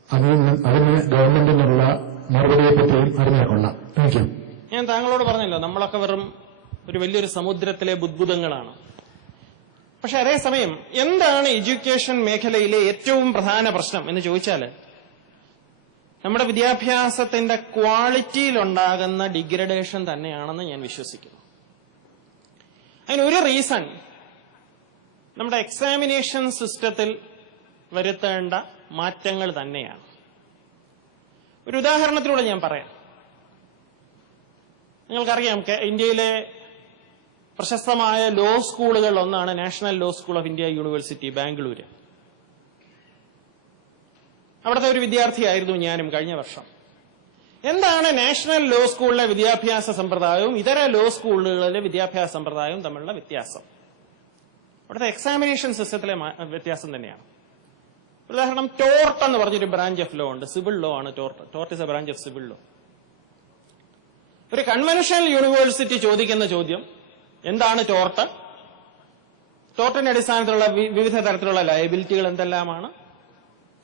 അതിന് ഗവൺമെന്റിനുള്ള മറുപടിയെപ്പറ്റിയും അറിഞ്ഞാൽ കൊള്ളാം. Thank you. ഞാൻ താങ്കളോട് പറഞ്ഞല്ലോ, നമ്മളൊക്കെ വെറും ഒരു വലിയൊരു സമുദ്രത്തിലെ ബുദ്ബുദങ്ങളാണ്. പക്ഷെ അതേസമയം എന്താണ് എഡ്യൂക്കേഷൻ മേഖലയിലെ ഏറ്റവും പ്രധാന പ്രശ്നം എന്ന് ചോദിച്ചാൽ, നമ്മുടെ വിദ്യാഭ്യാസത്തിന്റെ ക്വാളിറ്റിയിലുണ്ടാകുന്ന ഡിഗ്രഡേഷൻ തന്നെയാണെന്ന് ഞാൻ വിശ്വസിക്കുന്നു. അതിനൊരു റീസൺ നമ്മുടെ എക്സാമിനേഷൻ സിസ്റ്റത്തിൽ വരുത്തേണ്ട മാറ്റങ്ങൾ തന്നെയാണ്. ഒരു ഉദാഹരണത്തിലൂടെ ഞാൻ പറയാം. നിങ്ങൾക്കറിയാം, ഇന്ത്യയിലെ പ്രശസ്തമായ ലോ സ്കൂളുകൾ ഒന്നാണ് national law school of India university, Bangalore. അവിടുത്തെ ഒരു വിദ്യാർത്ഥിയായിരുന്നു ഞാനും കഴിഞ്ഞ വർഷം. എന്താണ് നാഷണൽ ലോ സ്കൂളിലെ വിദ്യാഭ്യാസ സമ്പ്രദായവും ഇതര ലോ സ്കൂളുകളിലെ വിദ്യാഭ്യാസ സമ്പ്രദായവും തമ്മിലുള്ള വ്യത്യാസം? അവിടുത്തെ എക്സാമിനേഷൻ സിസ്റ്റത്തിലെ വ്യത്യാസം തന്നെയാണ്. ഉദാഹരണം, ടോർട്ട് എന്ന് പറഞ്ഞൊരു ബ്രാഞ്ച് ഓഫ് ലോ ഉണ്ട്. സിവിൽ ലോ ആണ് tort. Tort is A branch of civil law. ഒരു കൺവെൻഷണൽ യൂണിവേഴ്സിറ്റി ചോദിക്കുന്ന ചോദ്യം എന്താണ് ടോർട്ട്, ടോർട്ടിന്റെ അടിസ്ഥാനത്തിലുള്ള വിവിധ തരത്തിലുള്ള ലയബിലിറ്റികൾ എന്തെല്ലാമാണ്,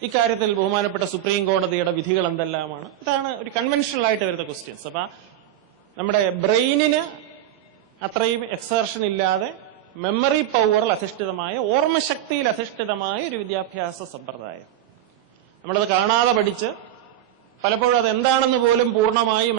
ഇക്കാര്യത്തിൽ ബഹുമാനപ്പെട്ട സുപ്രീം കോടതിയുടെ വിധികൾ എന്തെല്ലാമാണ്. ഇതാണ് ഒരു കൺവെൻഷണൽ ആയിട്ട് വരുന്ന ക്വസ്റ്റ്യൻസ്. അപ്പൊ നമ്മുടെ ബ്രെയിനിന് അത്രയും എക്സർഷൻ ഇല്ലാതെ മെമ്മറി പവറിൽ അധിഷ്ഠിതമായ, ഓർമ്മശക്തിയിൽ അധിഷ്ഠിതമായ ഒരു വിദ്യാഭ്യാസ സമ്പ്രദായം. നമ്മളത് കാണാതെ പഠിച്ച് പലപ്പോഴും അത് എന്താണെന്ന് പോലും പൂർണ്ണമായും